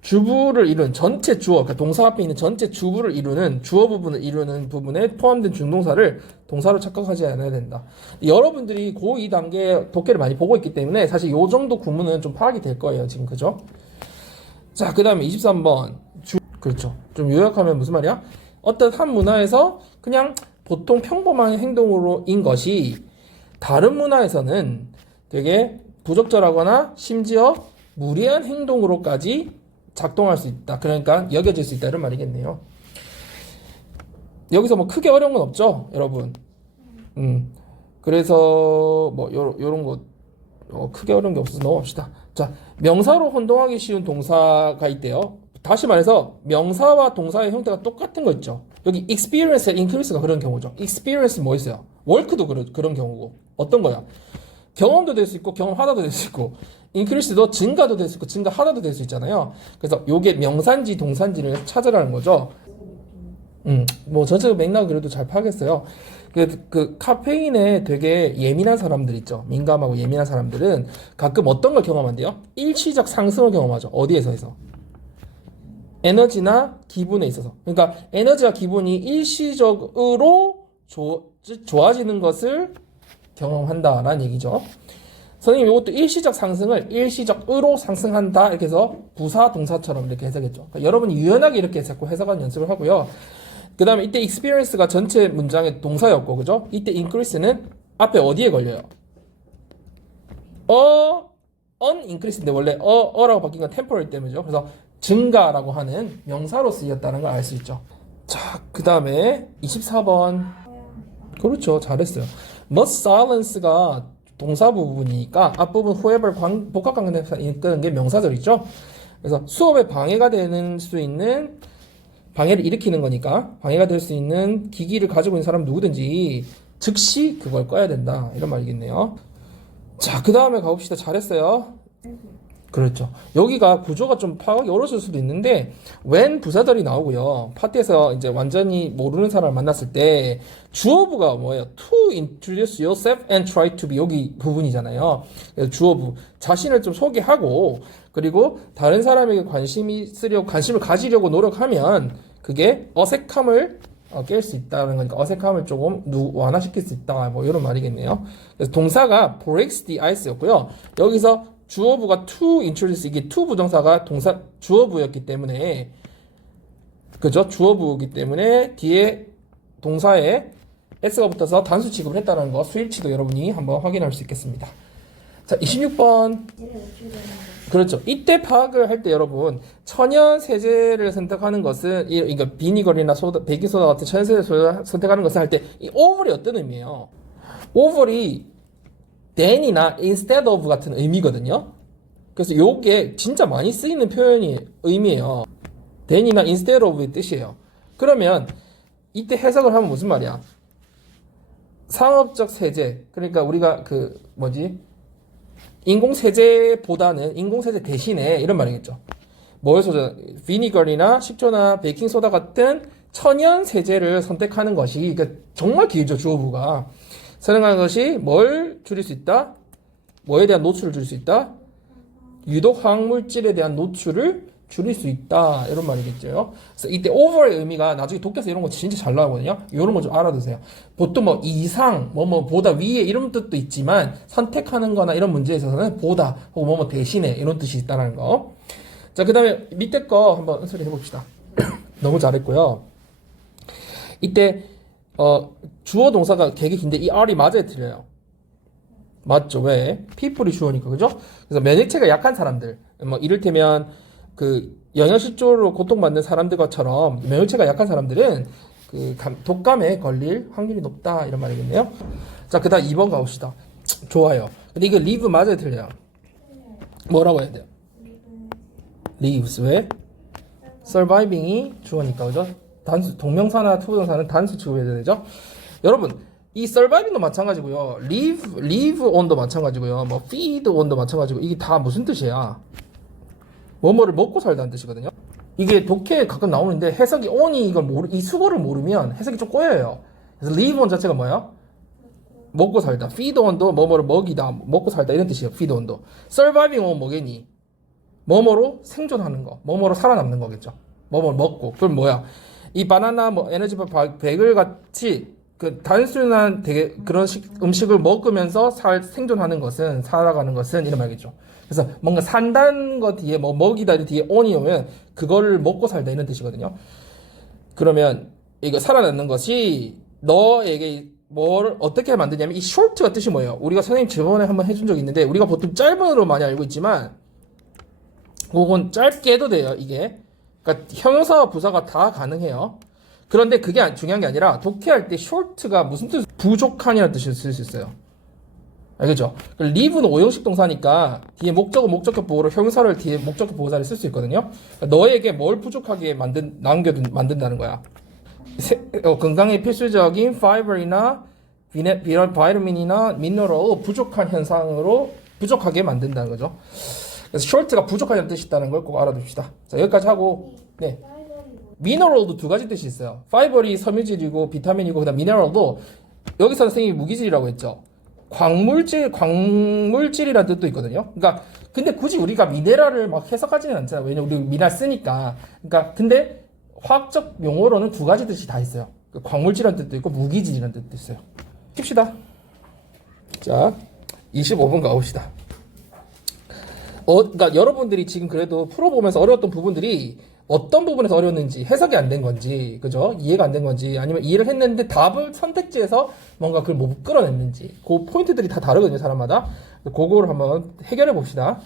주부를 이루는 전체 주어, 그러니까 동사 앞에 있는 전체 주부를 이루는 주어 부분을 이루는 부분에 포함된 준동사를 동사로 착각하지 않아야 된다. 여러분들이 고2 단계 독해를 많이 보고 있기 때문에 사실 요 정도 구문은 좀 파악이 될 거예요, 지금 그죠? 자, 그 다음에 23번 그렇죠. 좀 요약하면 무슨 말이야? 어떤 한 문화에서 그냥 보통 평범한 행동으로인 것이 다른 문화에서는 되게 부적절하거나 심지어 무리한 행동으로까지 작동할 수 있다. 그러니까 여겨질 수 있다 이런 말이겠네요. 여기서 뭐 크게 어려운 건 없죠, 여러분. 그래서 뭐 요런 거 크게 어려운 게 없어서 넘어갑시다. 자, 명사로 혼동하기 쉬운 동사가 있대요. 다시 말해서 명사와 동사의 형태가 똑같은 거 있죠. 여기 experience, increase가 그런 경우죠. experience 뭐 있어요? work도 그런 경우고. 어떤 거야? 경험도 될 수 있고 경험하다도 될 수 있고 increase도 증가도 될 수 있고 증가하다도 될 수 있잖아요. 그래서 요게 명사인지 동사인지를 찾으라는 거죠. 뭐 전체적 맥락을 그래도 잘 파악했어요. 그 카페인에 되게 예민한 사람들 있죠. 민감하고 예민한 사람들은 가끔 어떤 걸 경험한대요? 일시적 상승을 경험하죠. 어디에서 해서? 에너지나 기분에 있어서. 그러니까 에너지와 기분이 일시적으로 좋아지는 것을 경험한다라는 얘기죠. 선생님 이것도 일시적 상승을 일시적으로 상승한다 이렇게 해서 부사 동사처럼 이렇게 해석했죠. 그러니까 여러분이 유연하게 이렇게 자꾸 해석하는 연습을 하고요. 그 다음에 이때 experience가 전체 문장의 동사였고 그죠? 이때 increase는 앞에 어디에 걸려요? unincrease인데 원래 라고 바뀐 건 temporary 때문이죠. 그래서 증가라고 하는 명사로 쓰였다는 걸 알 수 있죠. 자, 그 다음에 24번 그렇죠. 잘했어요. must silence가 동사 부분이니까 앞부분 whoever 복합관계대명사 이끄는 게 명사절이죠. 그래서 수업에 방해가 되는 수 있는 방해를 일으키는 거니까 방해가 될 수 있는 기기를 가지고 있는 사람 누구든지 즉시 그걸 꺼야 된다 이런 말이겠네요. 자, 그 다음에 가봅시다. 잘했어요. 그렇죠. 여기가 구조가 좀 파악이 어려울 수도 있는데 when 부사절이 나오고요. 파티에서 이제 완전히 모르는 사람을 만났을 때 주어부가 뭐예요? To introduce yourself and try to be 여기 부분이잖아요. 그래서 주어부 자신을 좀 소개하고 그리고 다른 사람에게 관심을 가지려고 노력하면 그게 어색함을 깰 수 있다는 거니까 어색함을 조금 완화시킬 수 있다. 뭐 이런 말이겠네요. 그래서 동사가 breaks the ice였고요. 여기서 주어부가 to introduce 이게 to 부정사가 동사 주어부였기 때문에 그죠? 주어부이기 때문에 뒤에 동사에 s가 붙어서 단수 취급을 했다는 거 수일치도 여러분이 한번 확인할 수 있겠습니다. 자, 26번 그렇죠. 이때 파악을 할 때 여러분 천연 세제를 선택하는 것은 그러니까 비니걸이나 베이킹소다 같은 천연 세제를 선택하는 것을 할 때 이 over이 어떤 의미예요? over이 than이나 instead of 같은 의미거든요. 그래서 요게 진짜 많이 쓰이는 의미예요. than이나 instead of의 뜻이에요. 그러면 이때 해석을 하면 무슨 말이야? 상업적 세제, 그러니까 우리가 인공세제보다는 인공세제 대신에 이런 말이겠죠. 뭘 소재? 비니걸이나 식초나 베이킹소다 같은 천연 세제를 선택하는 것이 그러니까 정말 길죠. 주어부가. 선택하는 것이 뭘 줄일 수 있다? 뭐에 대한 노출을 줄일 수 있다? 유독 화학물질에 대한 노출을 줄일 수 있다. 이런 말이겠죠. 그래서 이때 over의 의미가 나중에 독해서 이런 거 진짜 잘 나오거든요. 이런 거 좀 알아두세요. 보통 뭐 이상, 보다 위에 이런 뜻도 있지만 선택하는 거나 이런 문제에 있어서는 보다 혹은 뭐 대신에 이런 뜻이 있다는 거. 자, 그 다음에 밑에 거 한번 은솔이 해봅시다. 너무 잘했고요. 이때 주어 동사가 되게 긴데 이 R이 맞아야 틀려요. 맞죠? 왜? people이 주어니까, 그죠? 그래서 면역체가 약한 사람들, 뭐, 이를테면, 영양실조로 고통받는 사람들과처럼 면역체가 약한 사람들은 독감에 걸릴 확률이 높다, 이런 말이겠네요. 자, 그 다음 2번 가봅시다. 좋아요. 근데 이거 live 맞아요, 틀려요? 뭐라고 해야 돼요? lives. 왜? surviving이 주어니까, 그죠? 동명사나 투부정사는 단수 취급해야 되죠? 여러분, 이 surviving도 마찬가지고요. live on도 마찬가지고요. 뭐 feed on도 마찬가지고, 이게 다 무슨 뜻이야? 뭐뭐를 먹고 살다는 뜻이거든요. 이게 독해에 가끔 나오는데 해석이 on이 이 수거를 모르면 해석이 좀 꼬여요. 그래서 live on 자체가 뭐야? 먹고 살다. feed on도 뭐뭐를 먹이다, 먹고 살다 이런 뜻이에요. feed on도. surviving on 뭐겠니? 뭐뭐로 생존하는 거, 뭐뭐로 살아남는 거겠죠. 뭐뭐 먹고. 그럼 뭐야? 이 바나나, 뭐 에너지바, 베글 같이 단순한 되게 그런 음식을 먹으면서 생존하는 것은, 살아가는 것은 이런 말이겠죠. 그래서 뭔가 산다는 거 뒤에 뭐 먹이다 뒤에 on이 오면 그거를 먹고 살다 이런 뜻이거든요. 그러면 이거 살아남는 것이 너에게 뭘 어떻게 만드냐면 이 short가 뜻이 뭐예요? 우리가 선생님 저번에 한번 해준 적이 있는데 우리가 보통 짧은으로 많이 알고 있지만 그건 짧게 해도 돼요. 이게 그러니까 형용사와 부사가 다 가능해요. 그런데 그게 중요한 게 아니라 독해할 때 short가 무슨 뜻? 부족한이라는 뜻을 쓸 수 있어요. 알겠죠? live는 오형식 동사니까 뒤에 목적어 목적격 보호로 형용사를 뒤에 목적격 보호사를 쓸 수 있거든요. 그러니까 너에게 뭘 부족하게 만든다는 거야. 건강에 필수적인 파이버이나 바이타민이나 미네랄 부족한 현상으로 부족하게 만든다는 거죠. 그래서 short가 부족하다는 뜻이 있다는 걸 꼭 알아둡시다. 자, 여기까지 하고, 네. 미네랄도 두 가지 뜻이 있어요. 파이버이 섬유질이고 비타민이고 그다음 미네랄도 여기서 선생님이 무기질이라고 했죠. 광물질이라는 뜻도 있거든요. 그러니까 근데 굳이 우리가 미네랄을 막 해석하지는 않잖아요. 왜냐면 우리 미네랄 쓰니까. 그러니까 근데 화학적 용어로는 두 가지 뜻이 다 있어요. 광물질이라는 뜻도 있고 무기질이라는 뜻도 있어요. 킵시다. 자, 25분 가봅시다. 그러니까 여러분들이 지금 그래도 풀어보면서 어려웠던 부분들이 어떤 부분에서 어려웠는지, 해석이 안 된 건지, 그죠? 이해가 안 된 건지, 아니면 이해를 했는데 답을 선택지에서 뭔가 그걸 못 끌어냈는지, 그 포인트들이 다 다르거든요, 사람마다. 그거를 한번 해결해 봅시다.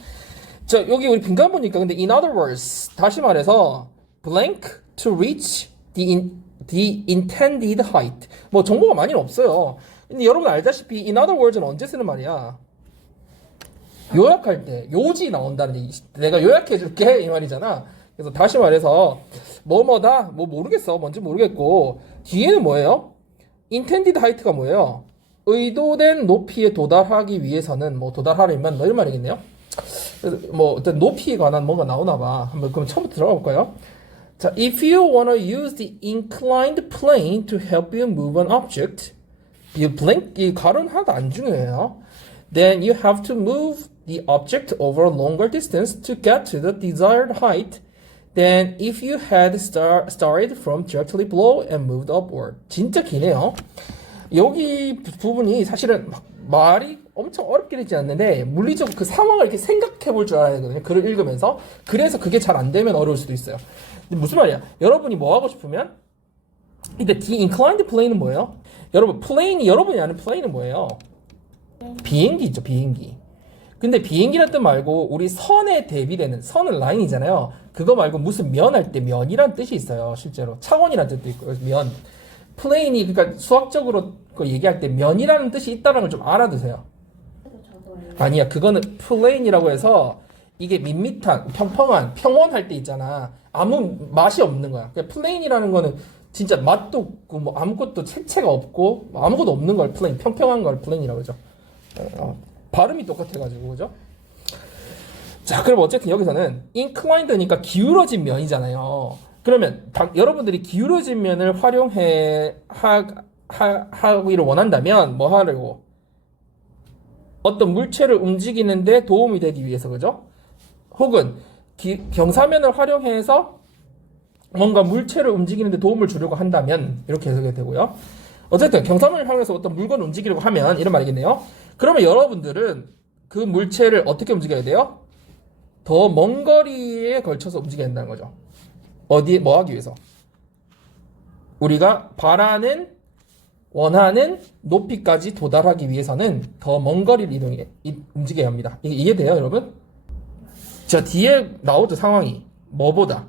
자, 여기 우리 빈칸 보니까, 근데 in other words, 다시 말해서, blank to reach the intended height. 뭐 정보가 많이는 없어요. 근데 여러분 알다시피 in other words는 언제 쓰는 말이야? 요약할 때, 요지 나온다는 얘기. 내가 요약해 줄게, 이 말이잖아. 그래서 다시 말해서 뭐뭐다 뭐 모르겠어 뭔지 모르겠고 뒤에는 뭐예요? intended height가 뭐예요? 의도된 높이에 도달하기 위해서는 뭐 도달하려면 이런 말이겠네요. 그래서 뭐 어떤 높이에 관한 뭔가 나오나봐. 한번 그럼 처음부터 들어가 볼까요? 자, if you wanna use the inclined plane to help you move an object, 이 가로는 하나도 안 중요해요. Then you have to move the object over a longer distance to get to the desired height than if you had started from directly below and moved upward. 진짜 기네요. 여기 부분이 사실은 말이 엄청 어렵게 되지 않는데 물리적 그 상황을 이렇게 생각해 볼 줄 알아야 되거든요. 글을 읽으면서. 그래서 그게 잘 안 되면 어려울 수도 있어요. 근데 무슨 말이야? 여러분이 뭐 하고 싶으면 근데 the inclined plane은 뭐예요? 여러분 플레인이 여러분이 아는 플레인은 뭐예요? 비행기죠, 비행기. 근데 비행기란 뜻 말고 우리 선에 대비되는 선은 라인이잖아요. 그거 말고 무슨 면 할 때 면이란 뜻이 있어요. 실제로 차원이란 뜻도 있고 면. 플레인이 그러니까 수학적으로 얘기할 때 면이라는 뜻이 있다는 걸 좀 알아두세요. 아니야, 그거는 플레인이라고 해서 이게 밋밋한 평평한 평원할 때 있잖아. 아무 맛이 없는 거야. 그러니까 플레인이라는 거는 진짜 맛도 없고 뭐 아무것도 색채가 없고 아무것도 없는 걸 플레인, 평평한 걸 플레인이라고 하죠. 발음이 똑같아가지고 그죠? 자, 그럼 어쨌든 여기서는 inclined니까 기울어진 면이잖아요. 그러면 여러분들이 기울어진 면을 활용해 하기를 원한다면 뭐 하려고? 어떤 물체를 움직이는데 도움이 되기 위해서 그죠? 혹은 경사면을 활용해서 뭔가 물체를 움직이는데 도움을 주려고 한다면 이렇게 해석이 되고요. 어쨌든 경사면을 활용해서 어떤 물건을 움직이려고 하면 이런 말이겠네요. 그러면 여러분들은 그 물체를 어떻게 움직여야 돼요? 더 먼 거리에 걸쳐서 움직여야 된다는 거죠. 어디에 뭐 하기 위해서? 우리가 바라는 원하는 높이까지 도달하기 위해서는 더 먼 거리를 움직여야 합니다. 이게 이해돼요, 여러분? 자, 뒤에 나오죠, 상황이. 뭐보다.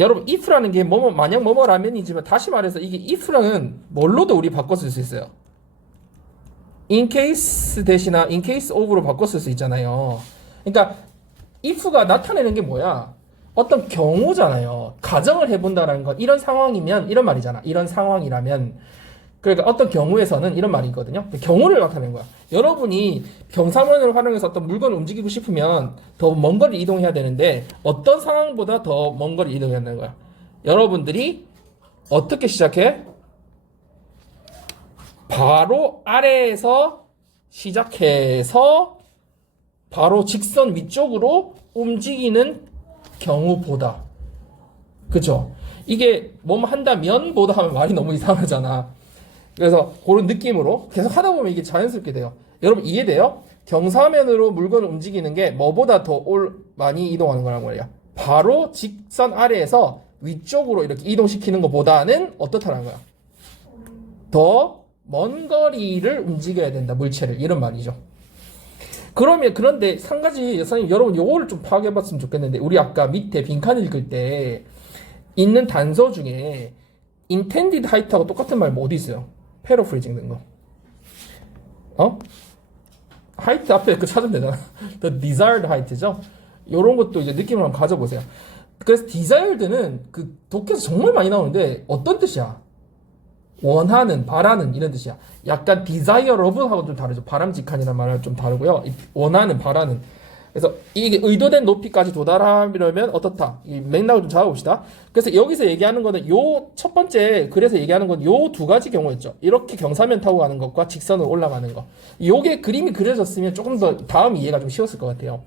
여러분, if라는 게 만약 뭐뭐라면이지만 다시 말해서 이게 if는 뭘로도 우리 바꿔 쓸 수 있어요. in case 대신에 in case of로 바꿔 쓸 수 있잖아요. 그러니까 if가 나타내는 게 뭐야? 어떤 경우잖아요. 가정을 해본다라는 건 이런 상황이면 이런 말이잖아. 이런 상황이라면 그러니까 어떤 경우에서는 이런 말이거든요. 경우를 나타내는 거야. 여러분이 경사면을 활용해서 어떤 물건을 움직이고 싶으면 더 먼 거리를 이동해야 되는데 어떤 상황보다 더 먼 거리를 이동해야 되는 거야. 여러분들이 어떻게 시작해? 바로 아래에서 시작해서 바로 직선 위쪽으로 움직이는 경우보다. 그죠? 이게 뭐뭐 한다면 보다 하면 말이 너무 이상하잖아. 그래서 그런 느낌으로 계속 하다 보면 이게 자연스럽게 돼요. 여러분 이해돼요? 경사면으로 물건을 움직이는 게 뭐보다 더 많이 이동하는 거란 말이야. 바로 직선 아래에서 위쪽으로 이렇게 이동시키는 것보다는 어떻다는 거야? 더 먼 거리를 움직여야 된다, 물체를. 이런 말이죠. 그런데 한 가지 선생님 여러분 요거를 좀 파악해 봤으면 좋겠는데 우리 아까 밑에 빈칸 읽을 때 있는 단서 중에 intended height하고 똑같은 말 뭐 어디 있어요? paraphrasing 된 거. height 앞에 그 찾으면 되잖아. the desired height죠. 요런 것도 이제 느낌을 한번 가져보세요. 그래서 desired는 그 독해에서 정말 많이 나오는데 어떤 뜻이야? 원하는, 바라는 이런 뜻이야. 약간 desirable하고 좀 다르죠. 바람직한이라는 말은 좀 다르고요. 원하는, 바라는. 그래서 이게 의도된 높이까지 도달하려면 어떻다. 이 맥락을 좀 잡아봅시다. 그래서 여기서 얘기하는 거는 요 첫 번째 그래서 얘기하는 건 요 두 가지 경우였죠. 이렇게 경사면 타고 가는 것과 직선으로 올라가는 거. 요게 그림이 그려졌으면 조금 더 다음 이해가 좀 쉬웠을 것 같아요.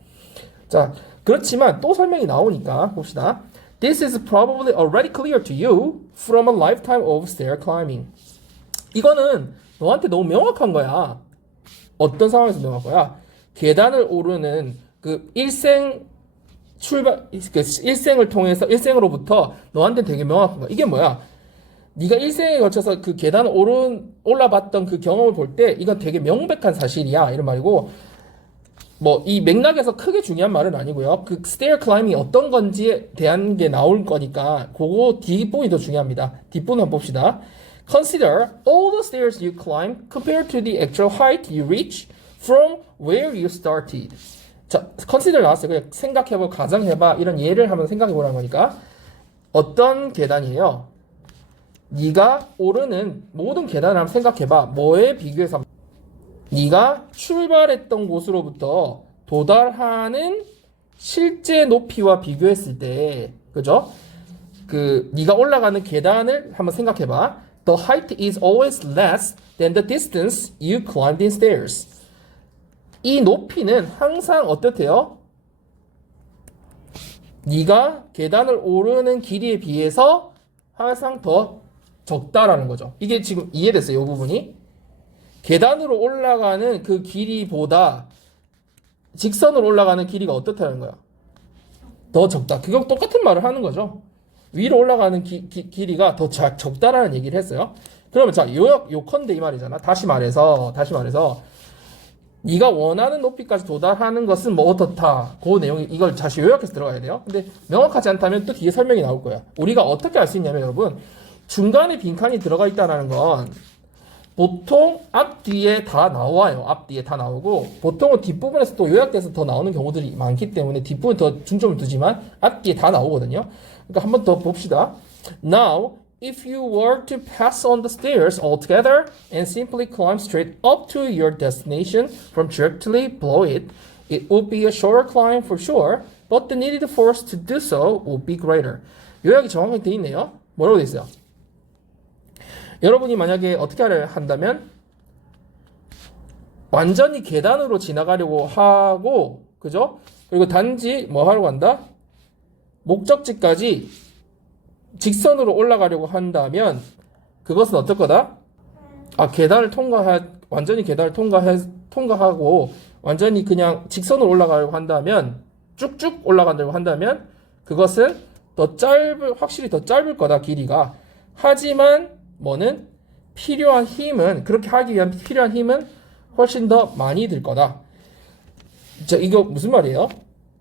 자, 그렇지만 또 설명이 나오니까 봅시다. This is probably already clear to you from a lifetime of stair climbing. 이거는 너한테 너무 명확한 거야. 어떤 상황에서 명확한 거야? 계단을 오르는 그 일생을 통해서 일생으로부터 너한테 되게 명확한 거야. 이게 뭐야? 네가 일생에 걸쳐서 그 계단을 올라봤던 그 경험을 볼 때 이건 되게 명백한 사실이야. 이런 말이고 뭐 이 맥락에서 크게 중요한 말은 아니고요. 그 stair climb이 어떤 건지에 대한 게 나올 거니까 그거 뒷부분이 더 중요합니다. 뒷부분 한번 봅시다. Consider all the stairs you climb compared to the actual height you reach from where you started. 자, consider 나왔어요. 그냥 생각해봐, 가정해봐 이런 예를 한번 생각해보라는 거니까 어떤 계단이에요? 네가 오르는 모든 계단을 한번 생각해봐. 뭐에 비교해서 네가 출발했던 곳으로부터 도달하는 실제 높이와 비교했을 때, 그죠? 그 네가 올라가는 계단을 한번 생각해봐. The height is always less than the distance you climbed in stairs. 이 높이는 항상 어떻대요? 네가 계단을 오르는 길이에 비해서 항상 더 적다라는 거죠. 이게 지금 이해됐어요? 이 부분이? 계단으로 올라가는 그 길이보다 직선으로 올라가는 길이가 어떻다는 거야? 더 적다. 그거 똑같은 말을 하는 거죠. 위로 올라가는 길이가 더 적다라는 얘기를 했어요. 그러면 자, 요컨대 이 말이잖아. 다시 말해서 네가 원하는 높이까지 도달하는 것은 뭐 어떻다. 그 내용이 이걸 다시 요약해서 들어가야 돼요. 근데 명확하지 않다면 또 뒤에 설명이 나올 거야. 우리가 어떻게 알 수 있냐면 여러분 중간에 빈칸이 들어가 있다는 건 보통 앞뒤에 다 나와요. 앞뒤에 다 나오고 보통은 뒷부분에서 또 요약돼서 더 나오는 경우들이 많기 때문에 뒷부분에 더 중점을 두지만 앞뒤에 다 나오거든요. 그러니까 한번 더 봅시다. Now, if you were to pass on the stairs altogether and simply climb straight up to your destination from directly below it, it would be a shorter climb for sure, but the needed force to do so would be greater. 요약이 정확하게 돼 있네요. 뭐라고 돼 있어요? 여러분이 만약에 어떻게 한다면 완전히 계단으로 지나가려고 하고 그죠? 그리고 단지 뭐 하려고 한다? 목적지까지 직선으로 올라가려고 한다면 그것은 어떨 거다? 계단을 완전히 계단을 통과하고 완전히 그냥 직선으로 올라가려고 한다면 쭉쭉 올라가려고 한다면 그것은 확실히 더 짧을 거다 길이가. 하지만 뭐는 필요한 힘은 그렇게 하기 위한 필요한 힘은 훨씬 더 많이 들 거다. 자, 이거 무슨 말이에요?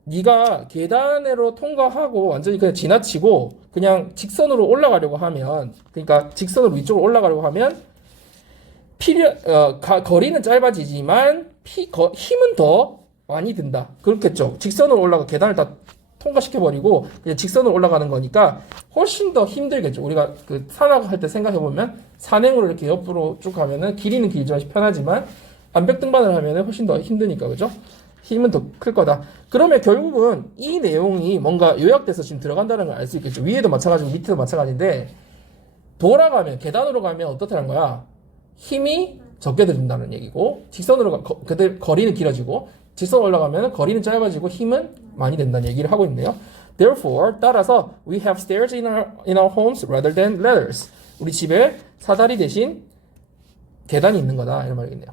네가 계단으로 통과하고 완전히 그냥 지나치고 그냥 직선으로 올라가려고 하면 그러니까 직선으로 위쪽으로 올라가려고 하면 거리는 짧아지지만 힘은 더 많이 든다. 그렇겠죠. 직선으로 올라가 계단을 다 통과시켜버리고 그냥 직선으로 올라가는 거니까 훨씬 더 힘들겠죠. 우리가 그 산악할 때 생각해보면 산행으로 이렇게 옆으로 쭉 가면은 길이는 길지만 편하지만 암벽 등반을 하면은 훨씬 더 힘드니까 그죠? 힘은 더 클 거다. 그러면 결국은 이 내용이 뭔가 요약돼서 지금 들어간다는 걸 알 수 있겠죠. 위에도 마찬가지고 밑에도 마찬가지인데 돌아가면 계단으로 가면 어떻다는 거야? 힘이 적게 들린다는 얘기고 직선으로 거리는 길어지고 직선 올라가면 거리는 짧아지고 힘은 많이 된다는 얘기를 하고 있네요. Therefore, 따라서 we have stairs in our homes rather than ladders. 우리 집에 사다리 대신 계단이 있는 거다 이런 말이겠네요.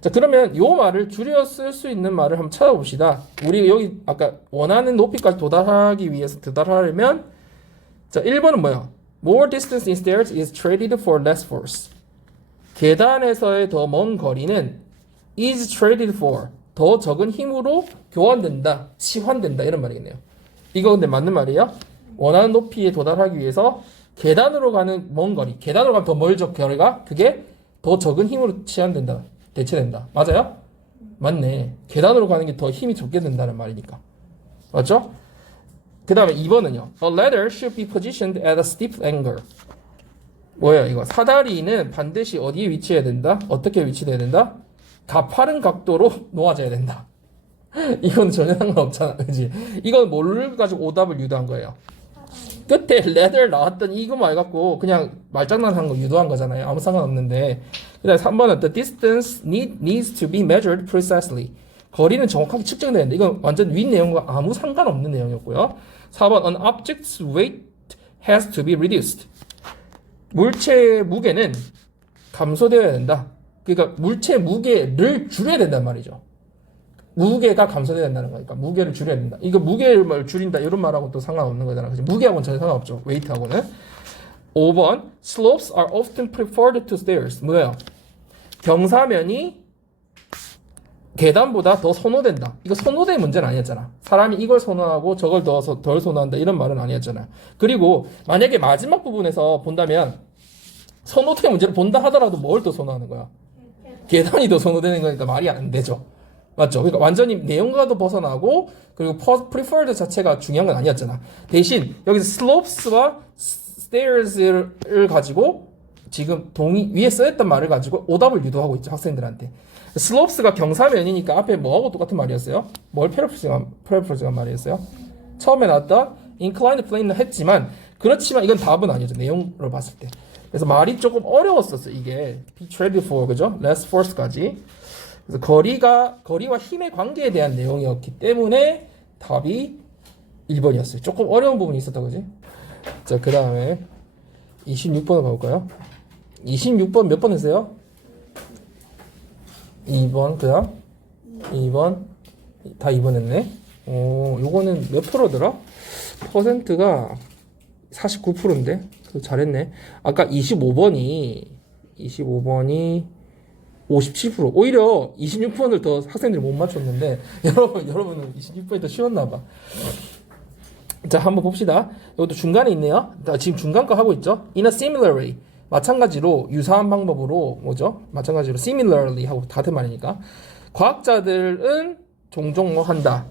자, 그러면 이 말을 줄여 쓸 수 있는 말을 한번 찾아봅시다. 우리 여기 아까 원하는 높이까지 도달하기 위해서 도달하려면 자, 1번은 뭐야? More distance in stairs is traded for less force. 계단에서의 더 먼 거리는 is traded for 더 적은 힘으로 교환된다, 치환된다 이런 말이겠네요. 이거 근데 맞는 말이에요? 원하는 높이에 도달하기 위해서 계단으로 가는 먼 거리, 계단으로 가면 더 멀죠 거리가 그게 더 적은 힘으로 치환된다, 대체된다. 맞아요? 맞네. 계단으로 가는 게 더 힘이 적게 된다는 말이니까. 맞죠? 그 다음에 2번은요. A ladder should be positioned at a steep angle. 뭐예요 이거? 사다리는 반드시 어디에 위치해야 된다? 어떻게 위치돼야 된다? 가파른 각도로 놓아져야 된다. 이건 전혀 상관없잖아, 그지? 이건 뭘 가지고 오답을 유도한 거예요? 끝에 ladder 나왔던 이거 말 갖고 그냥 말장난한 거 유도한 거잖아요. 아무 상관없는데. 그 다음에 3번은 the distance needs to be measured precisely. 거리는 정확하게 측정돼야 된다. 이건 완전 윗 내용과 아무 상관없는 내용이었고요. 4번 an object's weight has to be reduced. 물체의 무게는 감소되어야 된다. 그러니까 물체 무게를 줄여야 된단 말이죠. 무게가 감소돼야 된다는 거니까 무게를 줄여야 된다. 이거 무게를 줄인다 이런 말하고 또 상관없는 거잖아. 그치? 무게하고는 전혀 상관없죠. 웨이트하고는. 5번 slopes are often preferred to stairs. 뭐예요? 경사면이 계단보다 더 선호된다. 이거 선호된 문제는 아니었잖아. 사람이 이걸 선호하고 저걸 덜 선호한다 이런 말은 아니었잖아. 그리고 만약에 마지막 부분에서 본다면 선호된 문제를 본다 하더라도 뭘 더 선호하는 거야? 계단이 더 선호되는 거니까 말이 안 되죠. 맞죠? 그러니까 완전히 내용과도 벗어나고 그리고 preferred 자체가 중요한 건 아니었잖아. 대신 여기서 slopes와 stairs를 가지고 지금 위에 써있던 말을 가지고 오답을 유도하고 있죠. 학생들한테. slopes가 경사면이니까 앞에 뭐하고 똑같은 말이었어요? 뭘 패러프레이즈한 말이었어요? 처음에 나왔다 inclined plane는 했지만 그렇지만 이건 답은 아니죠. 내용으로 봤을 때. 그래서 말이 조금 어려웠었어. 이게 be traded for 그죠? less force까지. 그래서 거리와 힘의 관계에 대한 내용이었기 때문에 답이 1번이었어요. 조금 어려운 부분이 있었다 그지? 자, 그 다음에 26번을 가볼까요? 26번 몇 번 했어요? 2번 그다음 2번 다 2번 했네. 요거는 몇 프로더라? 퍼센트가 49%인데 잘했네. 아까 25번이 57%. 오히려 26번을 더 학생들이 못 맞췄는데 여러분은 26번이 더 쉬웠나봐. 자, 한번 봅시다. 이것도 중간에 있네요. 지금 중간 거 하고 있죠. In a similar way. 마찬가지로 유사한 방법으로 뭐죠? 마찬가지로 similarly 하고 같은 말이니까 과학자들은 종종 뭐 한다.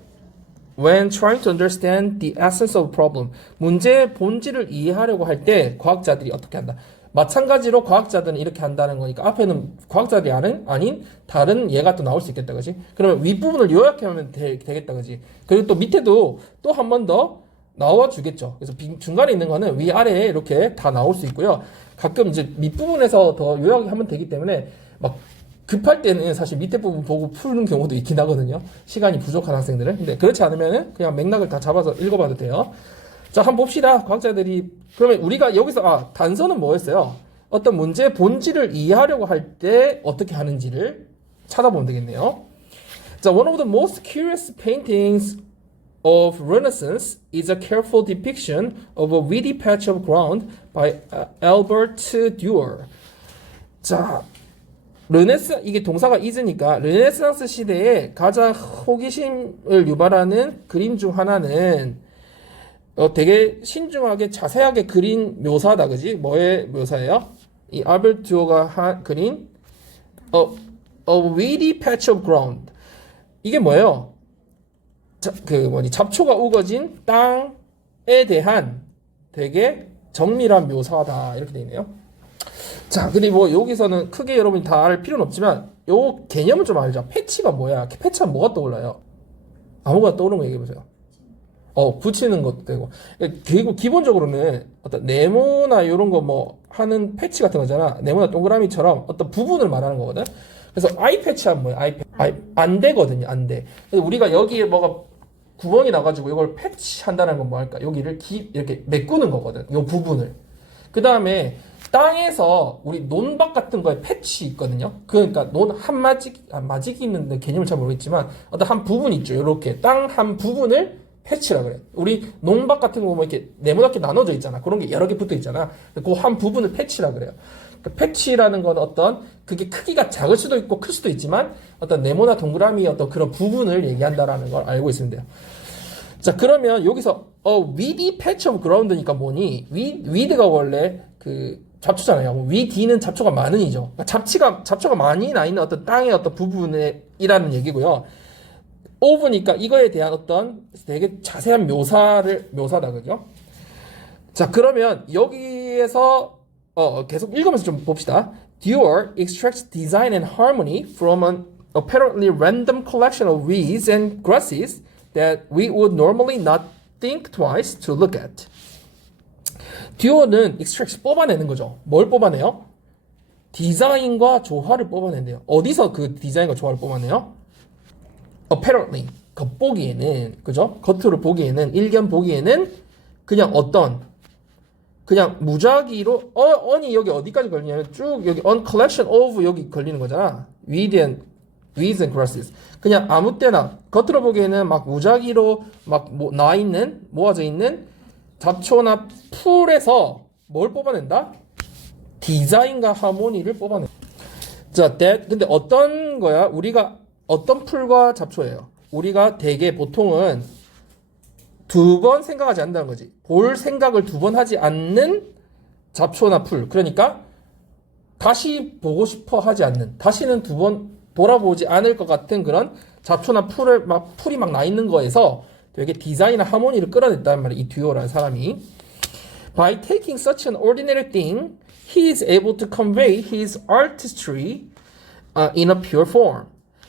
When trying to understand the essence of a problem. 문제의 본질을 이해하려고 할 때 과학자들이 어떻게 한다. 마찬가지로 과학자들은 이렇게 한다는 거니까 앞에는 과학자들이 아닌 다른 예가 또 나올 수 있겠다, 그지? 그러면 윗부분을 요약하면 되겠다, 그지? 그리고 또 밑에도 또 한 번 더 나와주겠죠. 그래서 중간에 있는 거는 위아래에 이렇게 다 나올 수 있고요. 가끔 이제 밑부분에서 더 요약하면 되기 때문에 막 급할 때는 사실 밑에 부분 보고 푸는 경우도 있긴 하거든요. 시간이 부족한 학생들은. 근데 그렇지 않으면은 그냥 맥락을 다 잡아서 읽어봐도 돼요. 자, 한번 봅시다. 과학자들이. 그러면 우리가 여기서 단서는 뭐였어요? 어떤 문제의 본질을 이해하려고 할 때 어떻게 하는지를 찾아보면 되겠네요. 자, one of the most curious paintings of Renaissance is a careful depiction of a weedy patch of ground by Albert Dürer. 자, 이게 동사가 is니까 르네상스 시대에 가장 호기심을 유발하는 그림 중 하나는 되게 신중하게 자세하게 그린 묘사다, 그지? 뭐의 묘사예요? 이 알베르 듀오가 그린 a weedy patch of ground. 이게 뭐예요? 잡초가 우거진 땅에 대한 되게 정밀한 묘사다, 이렇게 돼 있네요. 자, 그리고 여기서는 크게 여러분이 다 알 필요는 없지만 요 개념을 좀 알자. 패치가 뭐야? 패치가 뭐가 떠올라요? 아무거나 떠오르는 거 얘기해보세요. 붙이는 것도 되고. 그리고 기본적으로는 어떤 네모나 이런 거 뭐 하는 패치 같은 거잖아. 네모나 동그라미처럼 어떤 부분을 말하는 거거든. 그래서 아이 패치하면 뭐야? 안 되거든요. 안 돼. 그래서 우리가 여기에 뭐가 구멍이 나가지고 이걸 패치한다는 건 뭐 할까? 여기를 이렇게 메꾸는 거거든. 요 부분을. 그 다음에 땅에서 우리 논밭 같은 거에 패치 있거든요. 그러니까 마직이 있는데 개념을 잘 모르겠지만 어떤 한 부분 있죠. 이렇게 땅 한 부분을 패치라 그래. 우리 농밭 같은 거 보면 이렇게 네모나게 나눠져 있잖아. 그런 게 여러 개 붙어 있잖아. 그 한 부분을 패치라 그래요. 그러니까 패치라는 건 어떤 그게 크기가 작을 수도 있고 클 수도 있지만 어떤 네모나 동그라미 어떤 그런 부분을 얘기한다라는 걸 알고 있으면 돼요. 자, 그러면 여기서 weedy patch of ground니까 뭐니? weed가 원래 그 잡초잖아요. weed는 잡초가 많은이죠. 그러니까 잡초가 많이 나 있는 어떤 땅의 어떤 부분이라는 얘기고요. of니까 이거에 대한 어떤 되게 자세한 묘사다, 그죠? 자, 그러면 여기에서 계속 읽으면서 좀 봅시다. Dewar extracts design and harmony from an apparently random collection of weeds and grasses that we would normally not think twice to look at. 듀어는 extract 뽑아내는 거죠. 뭘 뽑아내요? 디자인과 조화를 뽑아낸대요. 어디서 그 디자인과 조화를 뽑아내요? Apparently, 겉보기에는, 그죠? 겉으로 보기에는, 일견 보기에는 그냥 그냥 무작위로 on이 여기 어디까지 걸리냐면 쭉 여기 on collection of 여기 걸리는 거잖아. weeds and grasses. 그냥 아무 때나 겉으로 보기에는 막 무작위로 막 모아져 있는 잡초나 풀에서 뭘 뽑아낸다? 디자인과 하모니를 뽑아낸다. 자, 근데 어떤 거야? 우리가 어떤 풀과 잡초예요? 우리가 되게 보통은 두 번 생각하지 않는다는 거지. 볼 생각을 두 번 하지 않는 잡초나 풀. 그러니까 다시 보고 싶어 하지 않는, 다시는 두 번 돌아보지 않을 것 같은 그런 잡초나 풀이 막 나 있는 거에서 되게 디자인이나 하모니를 끌어냈단 말이야. 이 듀오라는 사람이. By taking such an ordinary thing, he is able to convey his artistry in a pure form.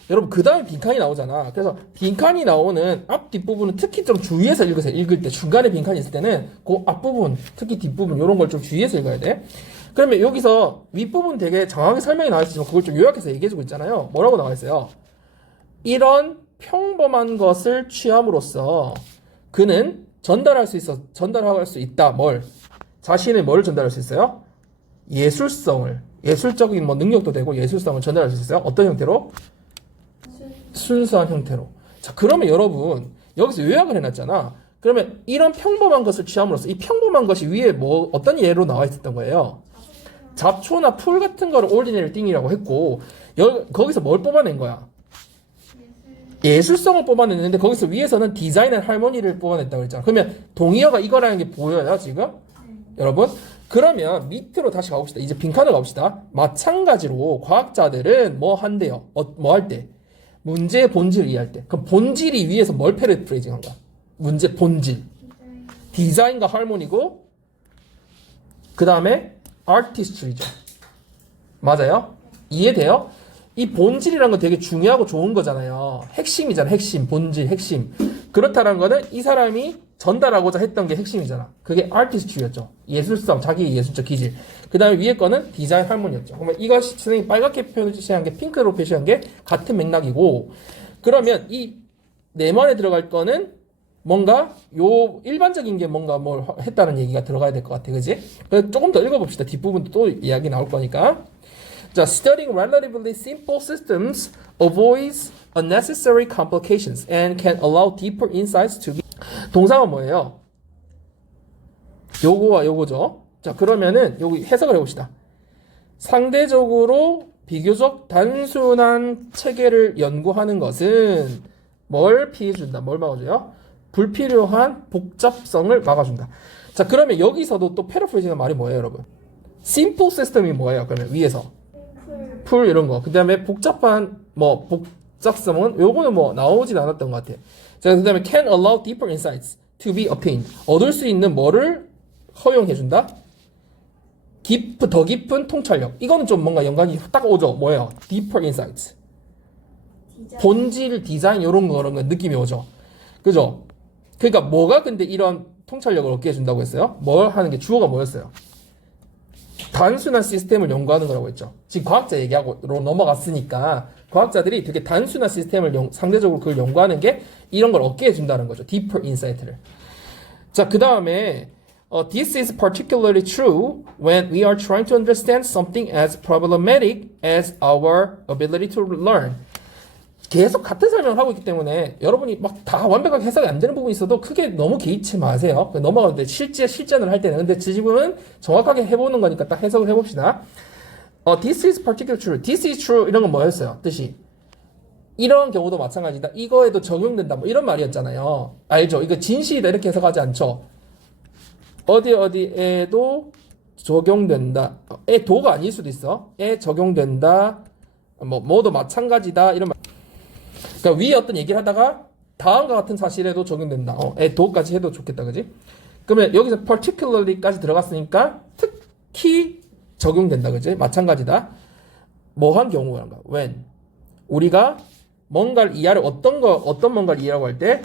여러분, 그 다음에 빈칸이 나오잖아. 그래서 빈칸이 나오는 앞 뒷부분은 특히 좀 주의해서 읽으세요. 읽을 때 중간에 빈칸이 있을 때는 그 앞부분, 특히 뒷부분 이런 걸 좀 주의해서 읽어야 돼. 그러면 여기서 윗부분 되게 정확하게 설명이 나와 있지만 그걸 좀 요약해서 얘기해주고 있잖아요. 뭐라고 나와 있어요? 이런 평범한 것을 취함으로써 그는 전달할 수 있다. 자신의 뭘 전달할 수 있어요? 예술적인 뭐 능력도 되고 예술성을 전달할 수 있어요. 어떤 형태로? 순수한 형태로. 자, 그러면 여러분 여기서 요약을 해놨잖아. 그러면 이런 평범한 것을 취함으로써 이 평범한 것이 위에 어떤 예로 나와 있었던 거예요? 잡초나 풀 같은 거를 ordinary thing이라고 했고 거기서 뭘 뽑아낸 거야? 예술성을 뽑아냈는데 거기서 위에서는 디자인 앤 할머니를 뽑아냈다고 했잖아. 그러면 동의어가 이거라는 게 보여요 지금? 여러분? 그러면 밑으로 다시 가봅시다. 이제 빈칸을 가봅시다. 마찬가지로 과학자들은 뭐 한대요? 뭐 할 때? 문제의 본질을 이해할 때. 그럼 본질이 위에서 뭘 패러프레이징한 거야? 문제 본질. 디자인과 할머니고 그 다음에 artistry죠. 맞아요? 이해돼요? 이 본질이라는 건 되게 중요하고 좋은 거잖아요. 핵심이잖아. 핵심, 본질, 핵심. 그렇다는 거는 이 사람이 전달하고자 했던 게 핵심이잖아. 그게 artistry였죠. 예술성, 자기의 예술적 기질. 그 다음에 위에 거는 디자인 할머니였죠. 그러면 이것이 선생님이 빨갛게 표시한 게 핑크로 표시한 게 같은 맥락이고, 그러면 이 네모안에 들어갈 거는 뭔가 요 일반적인 게 뭔가 뭘 했다는 얘기가 들어가야 될 것 같아. 그지? 그래서 조금 더 읽어봅시다. 뒷부분도 또 이야기 나올 거니까. 자, studying relatively simple systems avoids unnecessary complications and can allow deeper insights to be. 동사가 뭐예요? 요거와 요거죠. 자, 그러면은 여기 해석을 해봅시다. 상대적으로 비교적 단순한 체계를 연구하는 것은 뭘 피해준다? 뭘 막아줘요? 불필요한 복잡성을 막아준다. 자, 그러면 여기서도 또 패러프레이징의 말이 뭐예요, 여러분? 심플 시스템이 뭐예요? 그러면 위에서 풀 이런 거. 그다음에 복잡한 뭐 복잡성은 요거는 뭐 나오진 않았던 것 같아요. 자, 그다음에 can allow deeper insights to be obtained. 얻을 수 있는 뭐를 허용해준다? 더 깊은 통찰력. 이거는 좀 뭔가 연관이 딱 오죠. 뭐예요? deeper insights. 본질, 디자인 이런 거 느낌이 오죠. 그죠? 그러니까 뭐가 근데 이런 통찰력을 얻게 해준다고 했어요? 뭘 하는 게 주어가 뭐였어요? 단순한 시스템을 연구하는 거라고 했죠. 지금 과학자 얘기하고 넘어갔으니까 과학자들이 되게 단순한 시스템을 상대적으로 그걸 연구하는 게 이런 걸 얻게 해준다는 거죠. deeper insight를. 자, 그 다음에 this is particularly true when we are trying to understand something as problematic as our ability to learn. 계속 같은 설명을 하고 있기 때문에 여러분이 막 다 완벽하게 해석이 안 되는 부분이 있어도 크게 너무 개의치 마세요. 넘어가는데 실전을 할 때는. 근데 지금은 정확하게 해보는 거니까 딱 해석을 해봅시다. This is particularly true. This is true. 이런 건 뭐였어요? 뜻이. 이런 경우도 마찬가지다. 이거에도 적용된다. 뭐 이런 말이었잖아요. 알죠? 이거 진실이다. 이렇게 해석하지 않죠? 어디에도 적용된다. 도가 아닐 수도 있어. 적용된다. 뭐도 마찬가지다. 이런 말. 그러니까 위에 어떤 얘기를 하다가 다음과 같은 사실에도 적용된다. 도까지 해도 좋겠다. 그지? 그러면 여기서 particularly까지 들어갔으니까 특히 적용된다. 그지? 마찬가지다. 뭐한 경우란가? when. 우리가 뭔가를 이해하려 어떤 뭔가를 이해하고 할 때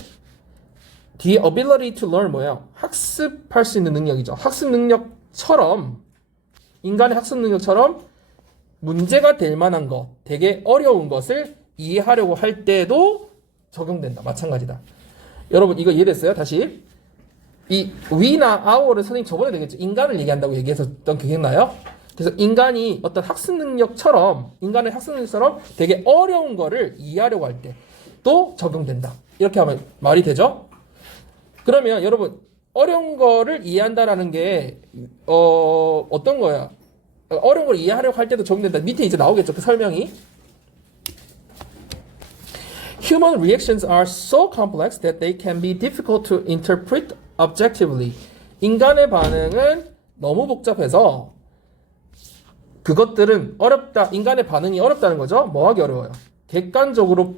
the ability to learn 뭐예요? 학습할 수 있는 능력이죠. 학습 능력처럼 인간의 학습 능력처럼 문제가 될 만한 것, 되게 어려운 것을 이해하려고 할 때도 적용된다. 마찬가지다. 여러분 이거 이해됐어요? 다시 이 we나 our를 선생님 저번에 되겠죠. 인간을 얘기한다고 얘기했었던 그 기억나요? 그래서 인간이 어떤 학습 능력처럼 인간의 학습 능력처럼 되게 어려운 거를 이해하려고 할 때도 적용된다. 이렇게 하면 말이 되죠? 그러면 여러분 어려운 거를 이해한다라는 게 어떤 거야? 어려운 걸 이해하려고 할 때도 적용된다. 밑에 이제 나오겠죠. 그 설명이. Human reactions are so complex that they can be difficult to interpret objectively. 인간의 반응은 너무 복잡해서 그것들은 어렵다. 인간의 반응이 어렵다는 거죠. 뭐 하기 어려워요? 객관적으로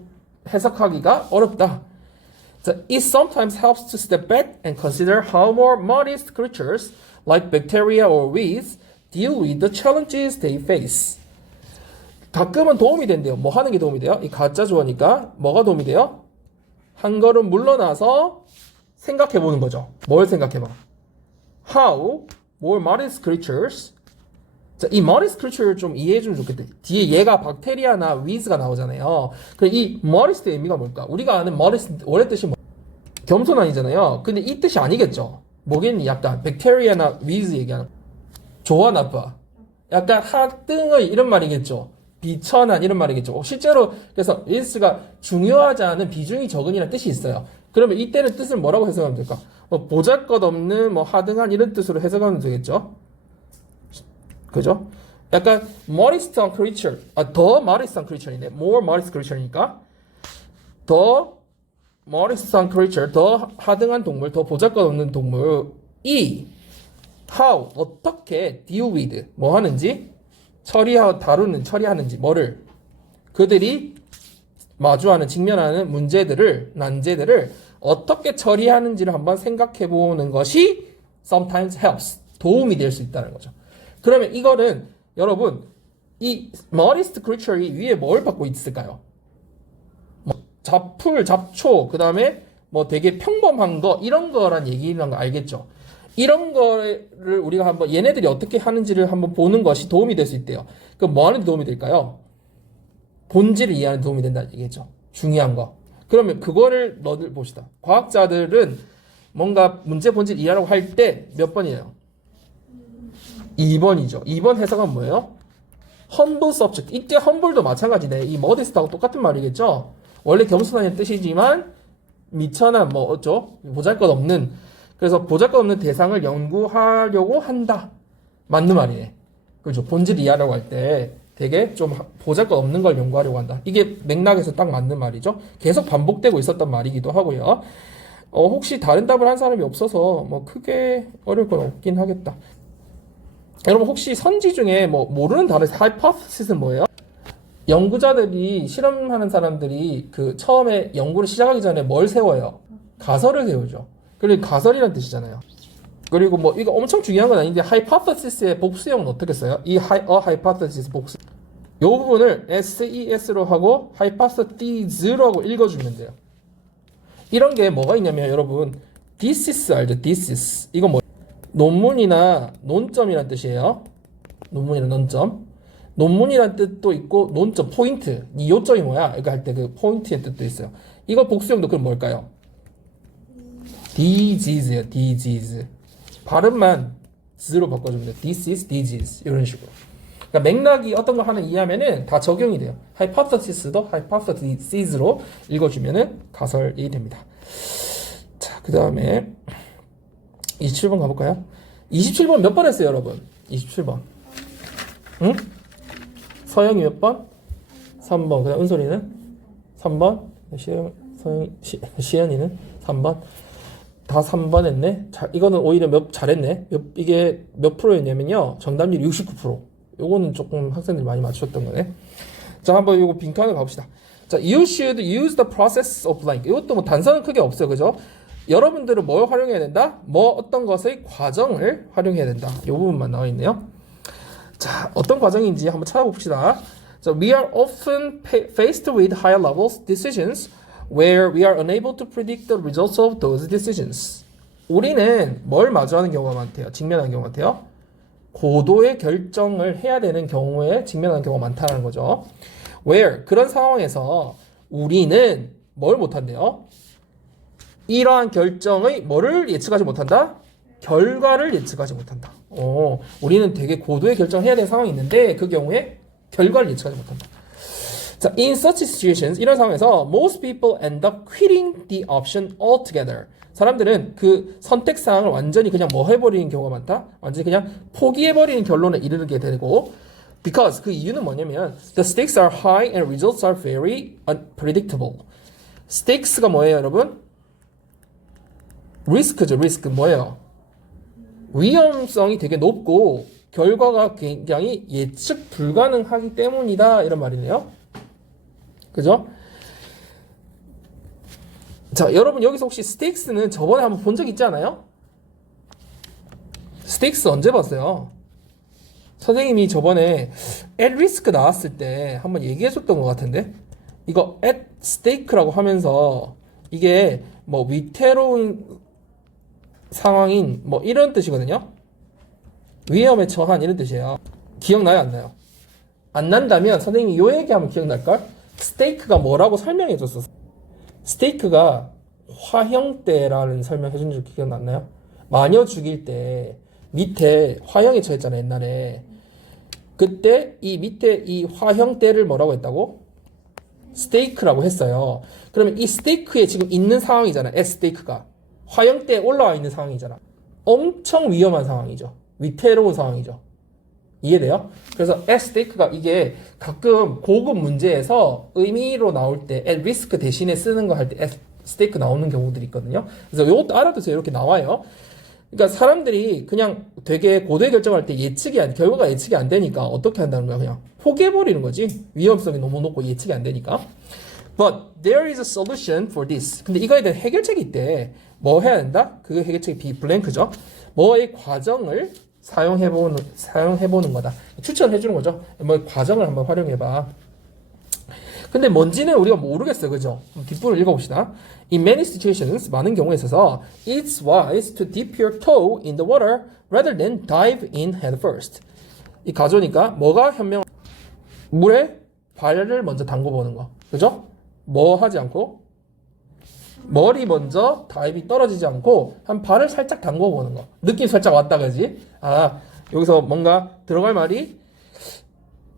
해석하기가 어렵다. It sometimes helps to step back and consider how more modest creatures like bacteria or weeds deal with the challenges they face. 가끔은 도움이 된대요. 뭐 하는 게 도움이 돼요? 이 가짜 주어니까 뭐가 도움이 돼요? 한 걸음 물러나서 생각해 보는 거죠. 뭘 생각해 봐? How more modest creatures. 자, 이 modest creature 좀 이해해 주면 좋겠다. 뒤에 얘가 박테리아나 위즈가 나오잖아요. 그럼 이 modest의 의미가 뭘까? 우리가 아는 modest 원래 뜻이 뭐? 겸손한이잖아요. 근데 이 뜻이 아니겠죠. 뭐겠니? 약간 박테리아나 위즈 얘기하는 좋아 나빠. 약간 하등의 이런 말이겠죠. 비천한 이런 말이겠죠. 실제로 그래서 위즈가 중요하지 않은 비중이 적은이라는 뜻이 있어요. 그러면 이때는 뜻을 뭐라고 해석하면 될까? 보잘것없는 하등한 이런 뜻으로 해석하면 되겠죠. 그죠? 약간 modest한 creature, 더 modest한 creature이네. more modest creature니까 더 modest한 creature, 더 하등한 동물, 더 보잘것없는 동물이 how 어떻게 deal with 뭐 하는지 처리하는지 뭐를 그들이 마주하는 직면하는 난제들을 어떻게 처리하는지를 한번 생각해 보는 것이 sometimes helps 도움이 될 수 있다는 거죠. 그러면 이거는 여러분 이 modest creature이 위에 뭘 받고 있을까요? 잡초 그 다음에 되게 평범한 거 이런 거란 얘기라는 거 알겠죠? 이런 거를 우리가 한번 얘네들이 어떻게 하는지를 한번 보는 것이 도움이 될 수 있대요. 그럼 뭐 하는 데 도움이 될까요? 본질을 이해하는 데 도움이 된다는 얘기죠. 중요한 거. 그러면 그거를 너들 봅시다. 과학자들은 뭔가 문제 본질 이해하려고 할 때 몇 번이에요? 2번이죠. 2번 해석은 뭐예요? humble subject. 이때 humble도 마찬가지네. 이 modest하고 똑같은 말이겠죠? 원래 겸손한 뜻이지만 미천한 어쩌? 보잘것없는 그래서 보잘것없는 대상을 연구하려고 한다. 맞는 말이네. 그죠? 본질 이하라고 할 때 되게 좀 보잘것없는 걸 연구하려고 한다. 이게 맥락에서 딱 맞는 말이죠. 계속 반복되고 있었던 말이기도 하고요. 혹시 다른 답을 한 사람이 없어서 뭐 크게 어려울 건 없긴 하겠다. 여러분 혹시 선지 중에 뭐 모르는 단어 hypothesis는 뭐예요? 연구자들이 실험하는 사람들이 그 처음에 연구를 시작하기 전에 뭘 세워요? 가설을 세우죠. 그리고 가설이란 뜻이잖아요. 그리고 뭐 이거 엄청 중요한 건 아닌데 hypothesis의 복수형은 어떻게 써요? 이 hypothesis 복수. 이 부분을 SES로 하고 hypothesis로 하고 읽어주면 돼요. 이런 게 뭐가 있냐면 여러분 thesis 알죠? thesis 이거 뭐 논문이나 논점이란 뜻이에요. 논문이나 논점. 논문이란 뜻도 있고 논점 포인트 이 요점이 뭐야? 이거 할 때 그 포인트의 뜻도 있어요. 이거 복수형도 그럼 뭘까요? disease예요. disease. 발음만 z로 바꿔주면 돼요. this is disease 이런 식으로. 그러니까 맥락이 어떤 거 하나 이해하면은 다 적용이 돼요. hypothesis도 hypothesis로 읽어주면은 가설이 됩니다. 자, 그 다음에 27번 가볼까요? 27번 몇 번 했어요, 여러분? 27번. 응? 서영이 몇 번? 3번. 그 다음 은솔이는? 3번. 시연이는? 3번. 다 3번 했네. 자, 이거는 오히려 잘했네. 이게 몇 프로였냐면요. 정답률 69%. 요거는 조금 학생들이 많이 맞추셨던 거네. 자, 한번 요거 빈칸을 가봅시다. 자, you should use the process of blank. 이것도 뭐 단서는 크게 없어요. 그죠? 여러분들은 뭘 활용해야 된다? 뭐 어떤 것의 과정을 활용해야 된다. 요 부분만 나와 있네요. 자, 어떤 과정인지 한번 찾아봅시다. 자, we are often faced with higher levels decisions where we are unable to predict the results of those decisions. 우리는 뭘 마주하는 경우가 많대요. 직면하는 경우가 많대요. 고도의 결정을 해야 되는 경우에 직면하는 경우가 많다는 거죠. where 그런 상황에서 우리는 뭘 못한대요? 이러한 결정의 뭐를 예측하지 못한다? 결과를 예측하지 못한다. 우리는 되게 고도의 결정을 해야 되는 상황이 있는데 그 경우에 결과를 예측하지 못한다. 자, in such situations 이런 상황에서 most people end up quitting the option altogether. 사람들은 그 선택 사항을 완전히 그냥 뭐 해버리는 경우가 많다. 완전히 그냥 포기해버리는 결론에 이르게 되고 because 그 이유는 뭐냐면 the stakes are high and results are very unpredictable. stakes가 뭐예요, 여러분? 리스크죠. 리스크 뭐예요? 위험성이 되게 높고 결과가 굉장히 예측 불가능하기 때문이다 이런 말이네요. 그죠? 자, 여러분 여기서 혹시 스테이크스는 저번에 한번 본 적 있지 않아요? 스테이크스 언제 봤어요? 선생님이 저번에 at risk 나왔을 때 한번 얘기해줬던 것 같은데 이거 at stake라고 하면서 이게 뭐 위태로운 상황인 뭐 이런 뜻이거든요. 위험에 처한 이런 뜻이에요. 기억나요? 안 나요? 안 난다면 선생님이 요 얘기하면 기억날걸? 스테이크가 뭐라고 설명해 줬었어. 스테이크가 화형대라는 설명해 준 적 기억났나요? 마녀 죽일 때 밑에 화형에 처했잖아요, 옛날에. 그때 이 밑에 이 화형대를 뭐라고 했다고? 스테이크라고 했어요. 그러면 이 스테이크에 지금 있는 상황이잖아, 스테이크가. 화형대에 올라와 있는 상황이잖아. 엄청 위험한 상황이죠. 위태로운 상황이죠. 이해돼요? 그래서 at stake가 이게 가끔 고급 문제에서 의미로 나올 때 at risk 대신에 쓰는 거 할 때 at stake 나오는 경우들이 있거든요. 그래서 이것도 알아두세요. 이렇게 나와요. 그러니까 사람들이 그냥 되게 고도의 결정할 때 결과가 예측이 안 되니까 어떻게 한다는 거야? 그냥 포기해버리는 거지. 위험성이 너무 높고 예측이 안 되니까. But there is a solution for this. 근데 이거에 대한 해결책이 있대. 뭐 해야 된다? 그 해결책이 블랭크죠. 뭐의 과정을 사용해보는 거다. 추천해주는 거죠. 뭐 과정을 한번 활용해봐. 근데 뭔지는 우리가 모르겠어요. 그죠? 뒷부분을 읽어봅시다. In many situations, 많은 경우에 있어서 it's wise to dip your toe in the water rather than dive in head first. 이 가조니까 뭐가 현명? 물에 발을 먼저 담궈보는 거. 그죠? 뭐 하지 않고? 머리 먼저 다이빙 떨어지지 않고 한 발을 살짝 담궈보는 거. 느낌 살짝 왔다 그지? 아, 여기서 뭔가 들어갈 말이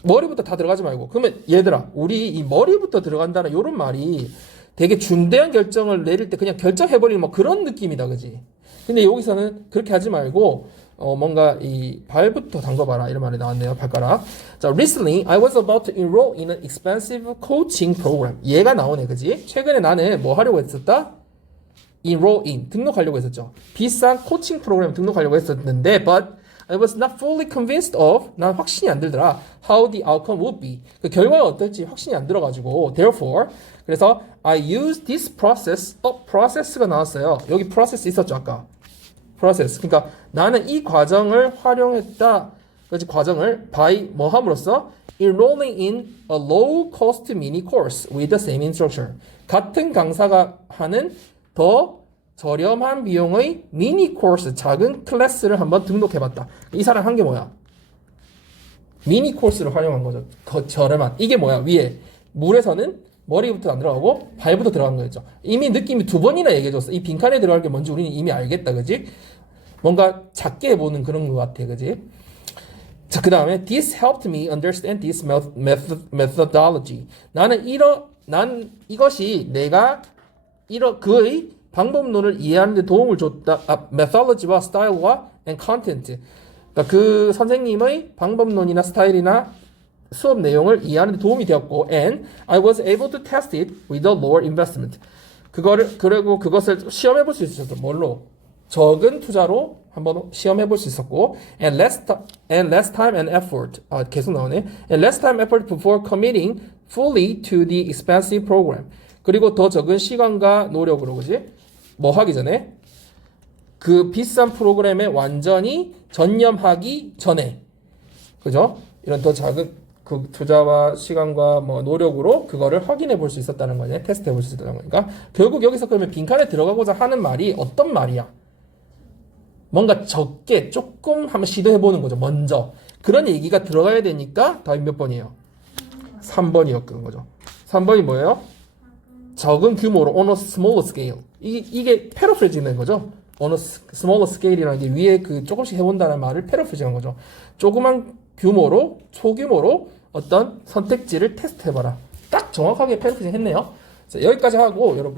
머리부터 다 들어가지 말고. 그러면 얘들아, 우리 이 머리부터 들어간다는 이런 말이 되게 중대한 결정을 내릴 때 그냥 결정해버리는 뭐 그런 느낌이다 그지? 근데 여기서는 그렇게 하지 말고 뭔가 이 발부터 담궈봐라 이런 말이 나왔네요. 발가락. 자, recently I was about to enroll in an expensive coaching program. 얘가 나오네, 그지? 최근에 나는 뭐 하려고 했었다? enroll in 등록하려고 했었죠. 비싼 코칭 프로그램 등록하려고 했었는데, but I was not fully convinced of 난 확신이 안 들더라. How the outcome would be. 그 결과가 어떨지 확신이 안 들어가지고, therefore 그래서 I used this process. process가 나왔어요. 여기 process 있었죠 아까. process. 그러니까 나는 이 과정을 활용했다. 그렇지 과정을 by 뭐 함으로써 enrolling in a low cost mini course with the same instructor. 같은 강사가 하는 더 저렴한 비용의 미니 코र्스 작은 클래스를 한번 등록해봤다. 이 사람 한 게 뭐야? 미니 코스를 활용한 거죠. 더 저렴한. 이게 뭐야? 위에 물에서는 머리부터 안 들어가고 발부터 들어간 거였죠. 이미 느낌이 두 번이나 얘기해줬어. 이 빈칸에 들어갈 게 뭔지 우리는 이미 알겠다, 그지? 뭔가 작게 해보는 그런 것 같아, 그지? 자, 그 다음에 this helped me understand this methodology. 난 이것이 내가 그의 방법론을 이해하는 데 도움을 줬다. methodology와 style과 and content. 그러니까 그 선생님의 방법론이나 스타일이나 수업 내용을 이해하는 데 도움이 되었고, and I was able to test it with a lower investment. 그리고 그것을 시험해 볼 수 있었죠. 뭘로? 적은 투자로 한번 시험해 볼 수 있었고, and less time and effort. 계속 나오네. and less time and effort before committing fully to the expensive program. 그리고 더 적은 시간과 노력으로, 그지? 뭐 하기 전에? 그 비싼 프로그램에 완전히 전념하기 전에. 그죠? 이런 더 작은 그 투자와 시간과 뭐 노력으로 그거를 확인해 볼 수 있었다는 거냐? 테스트 해볼 수 있었다는 거니까. 결국 여기서 그러면 빈칸에 들어가고자 하는 말이 어떤 말이야? 뭔가 적게 조금 한번 시도해 보는 거죠. 먼저. 그런 얘기가 들어가야 되니까 답이 몇 번이에요? 3번이었던 거죠. 3번이 뭐예요? 적은 규모로 on a smaller scale. 이게 패러프레이징인 거죠. on a smaller scale이라는 게 위에 그 조금씩 해본다는 말을 패러프레이징한 거죠. 조그만 규모로, 소규모로 어떤 선택지를 테스트해봐라. 딱 정확하게 패러프레이징 했네요. 자, 여기까지 하고 여러분.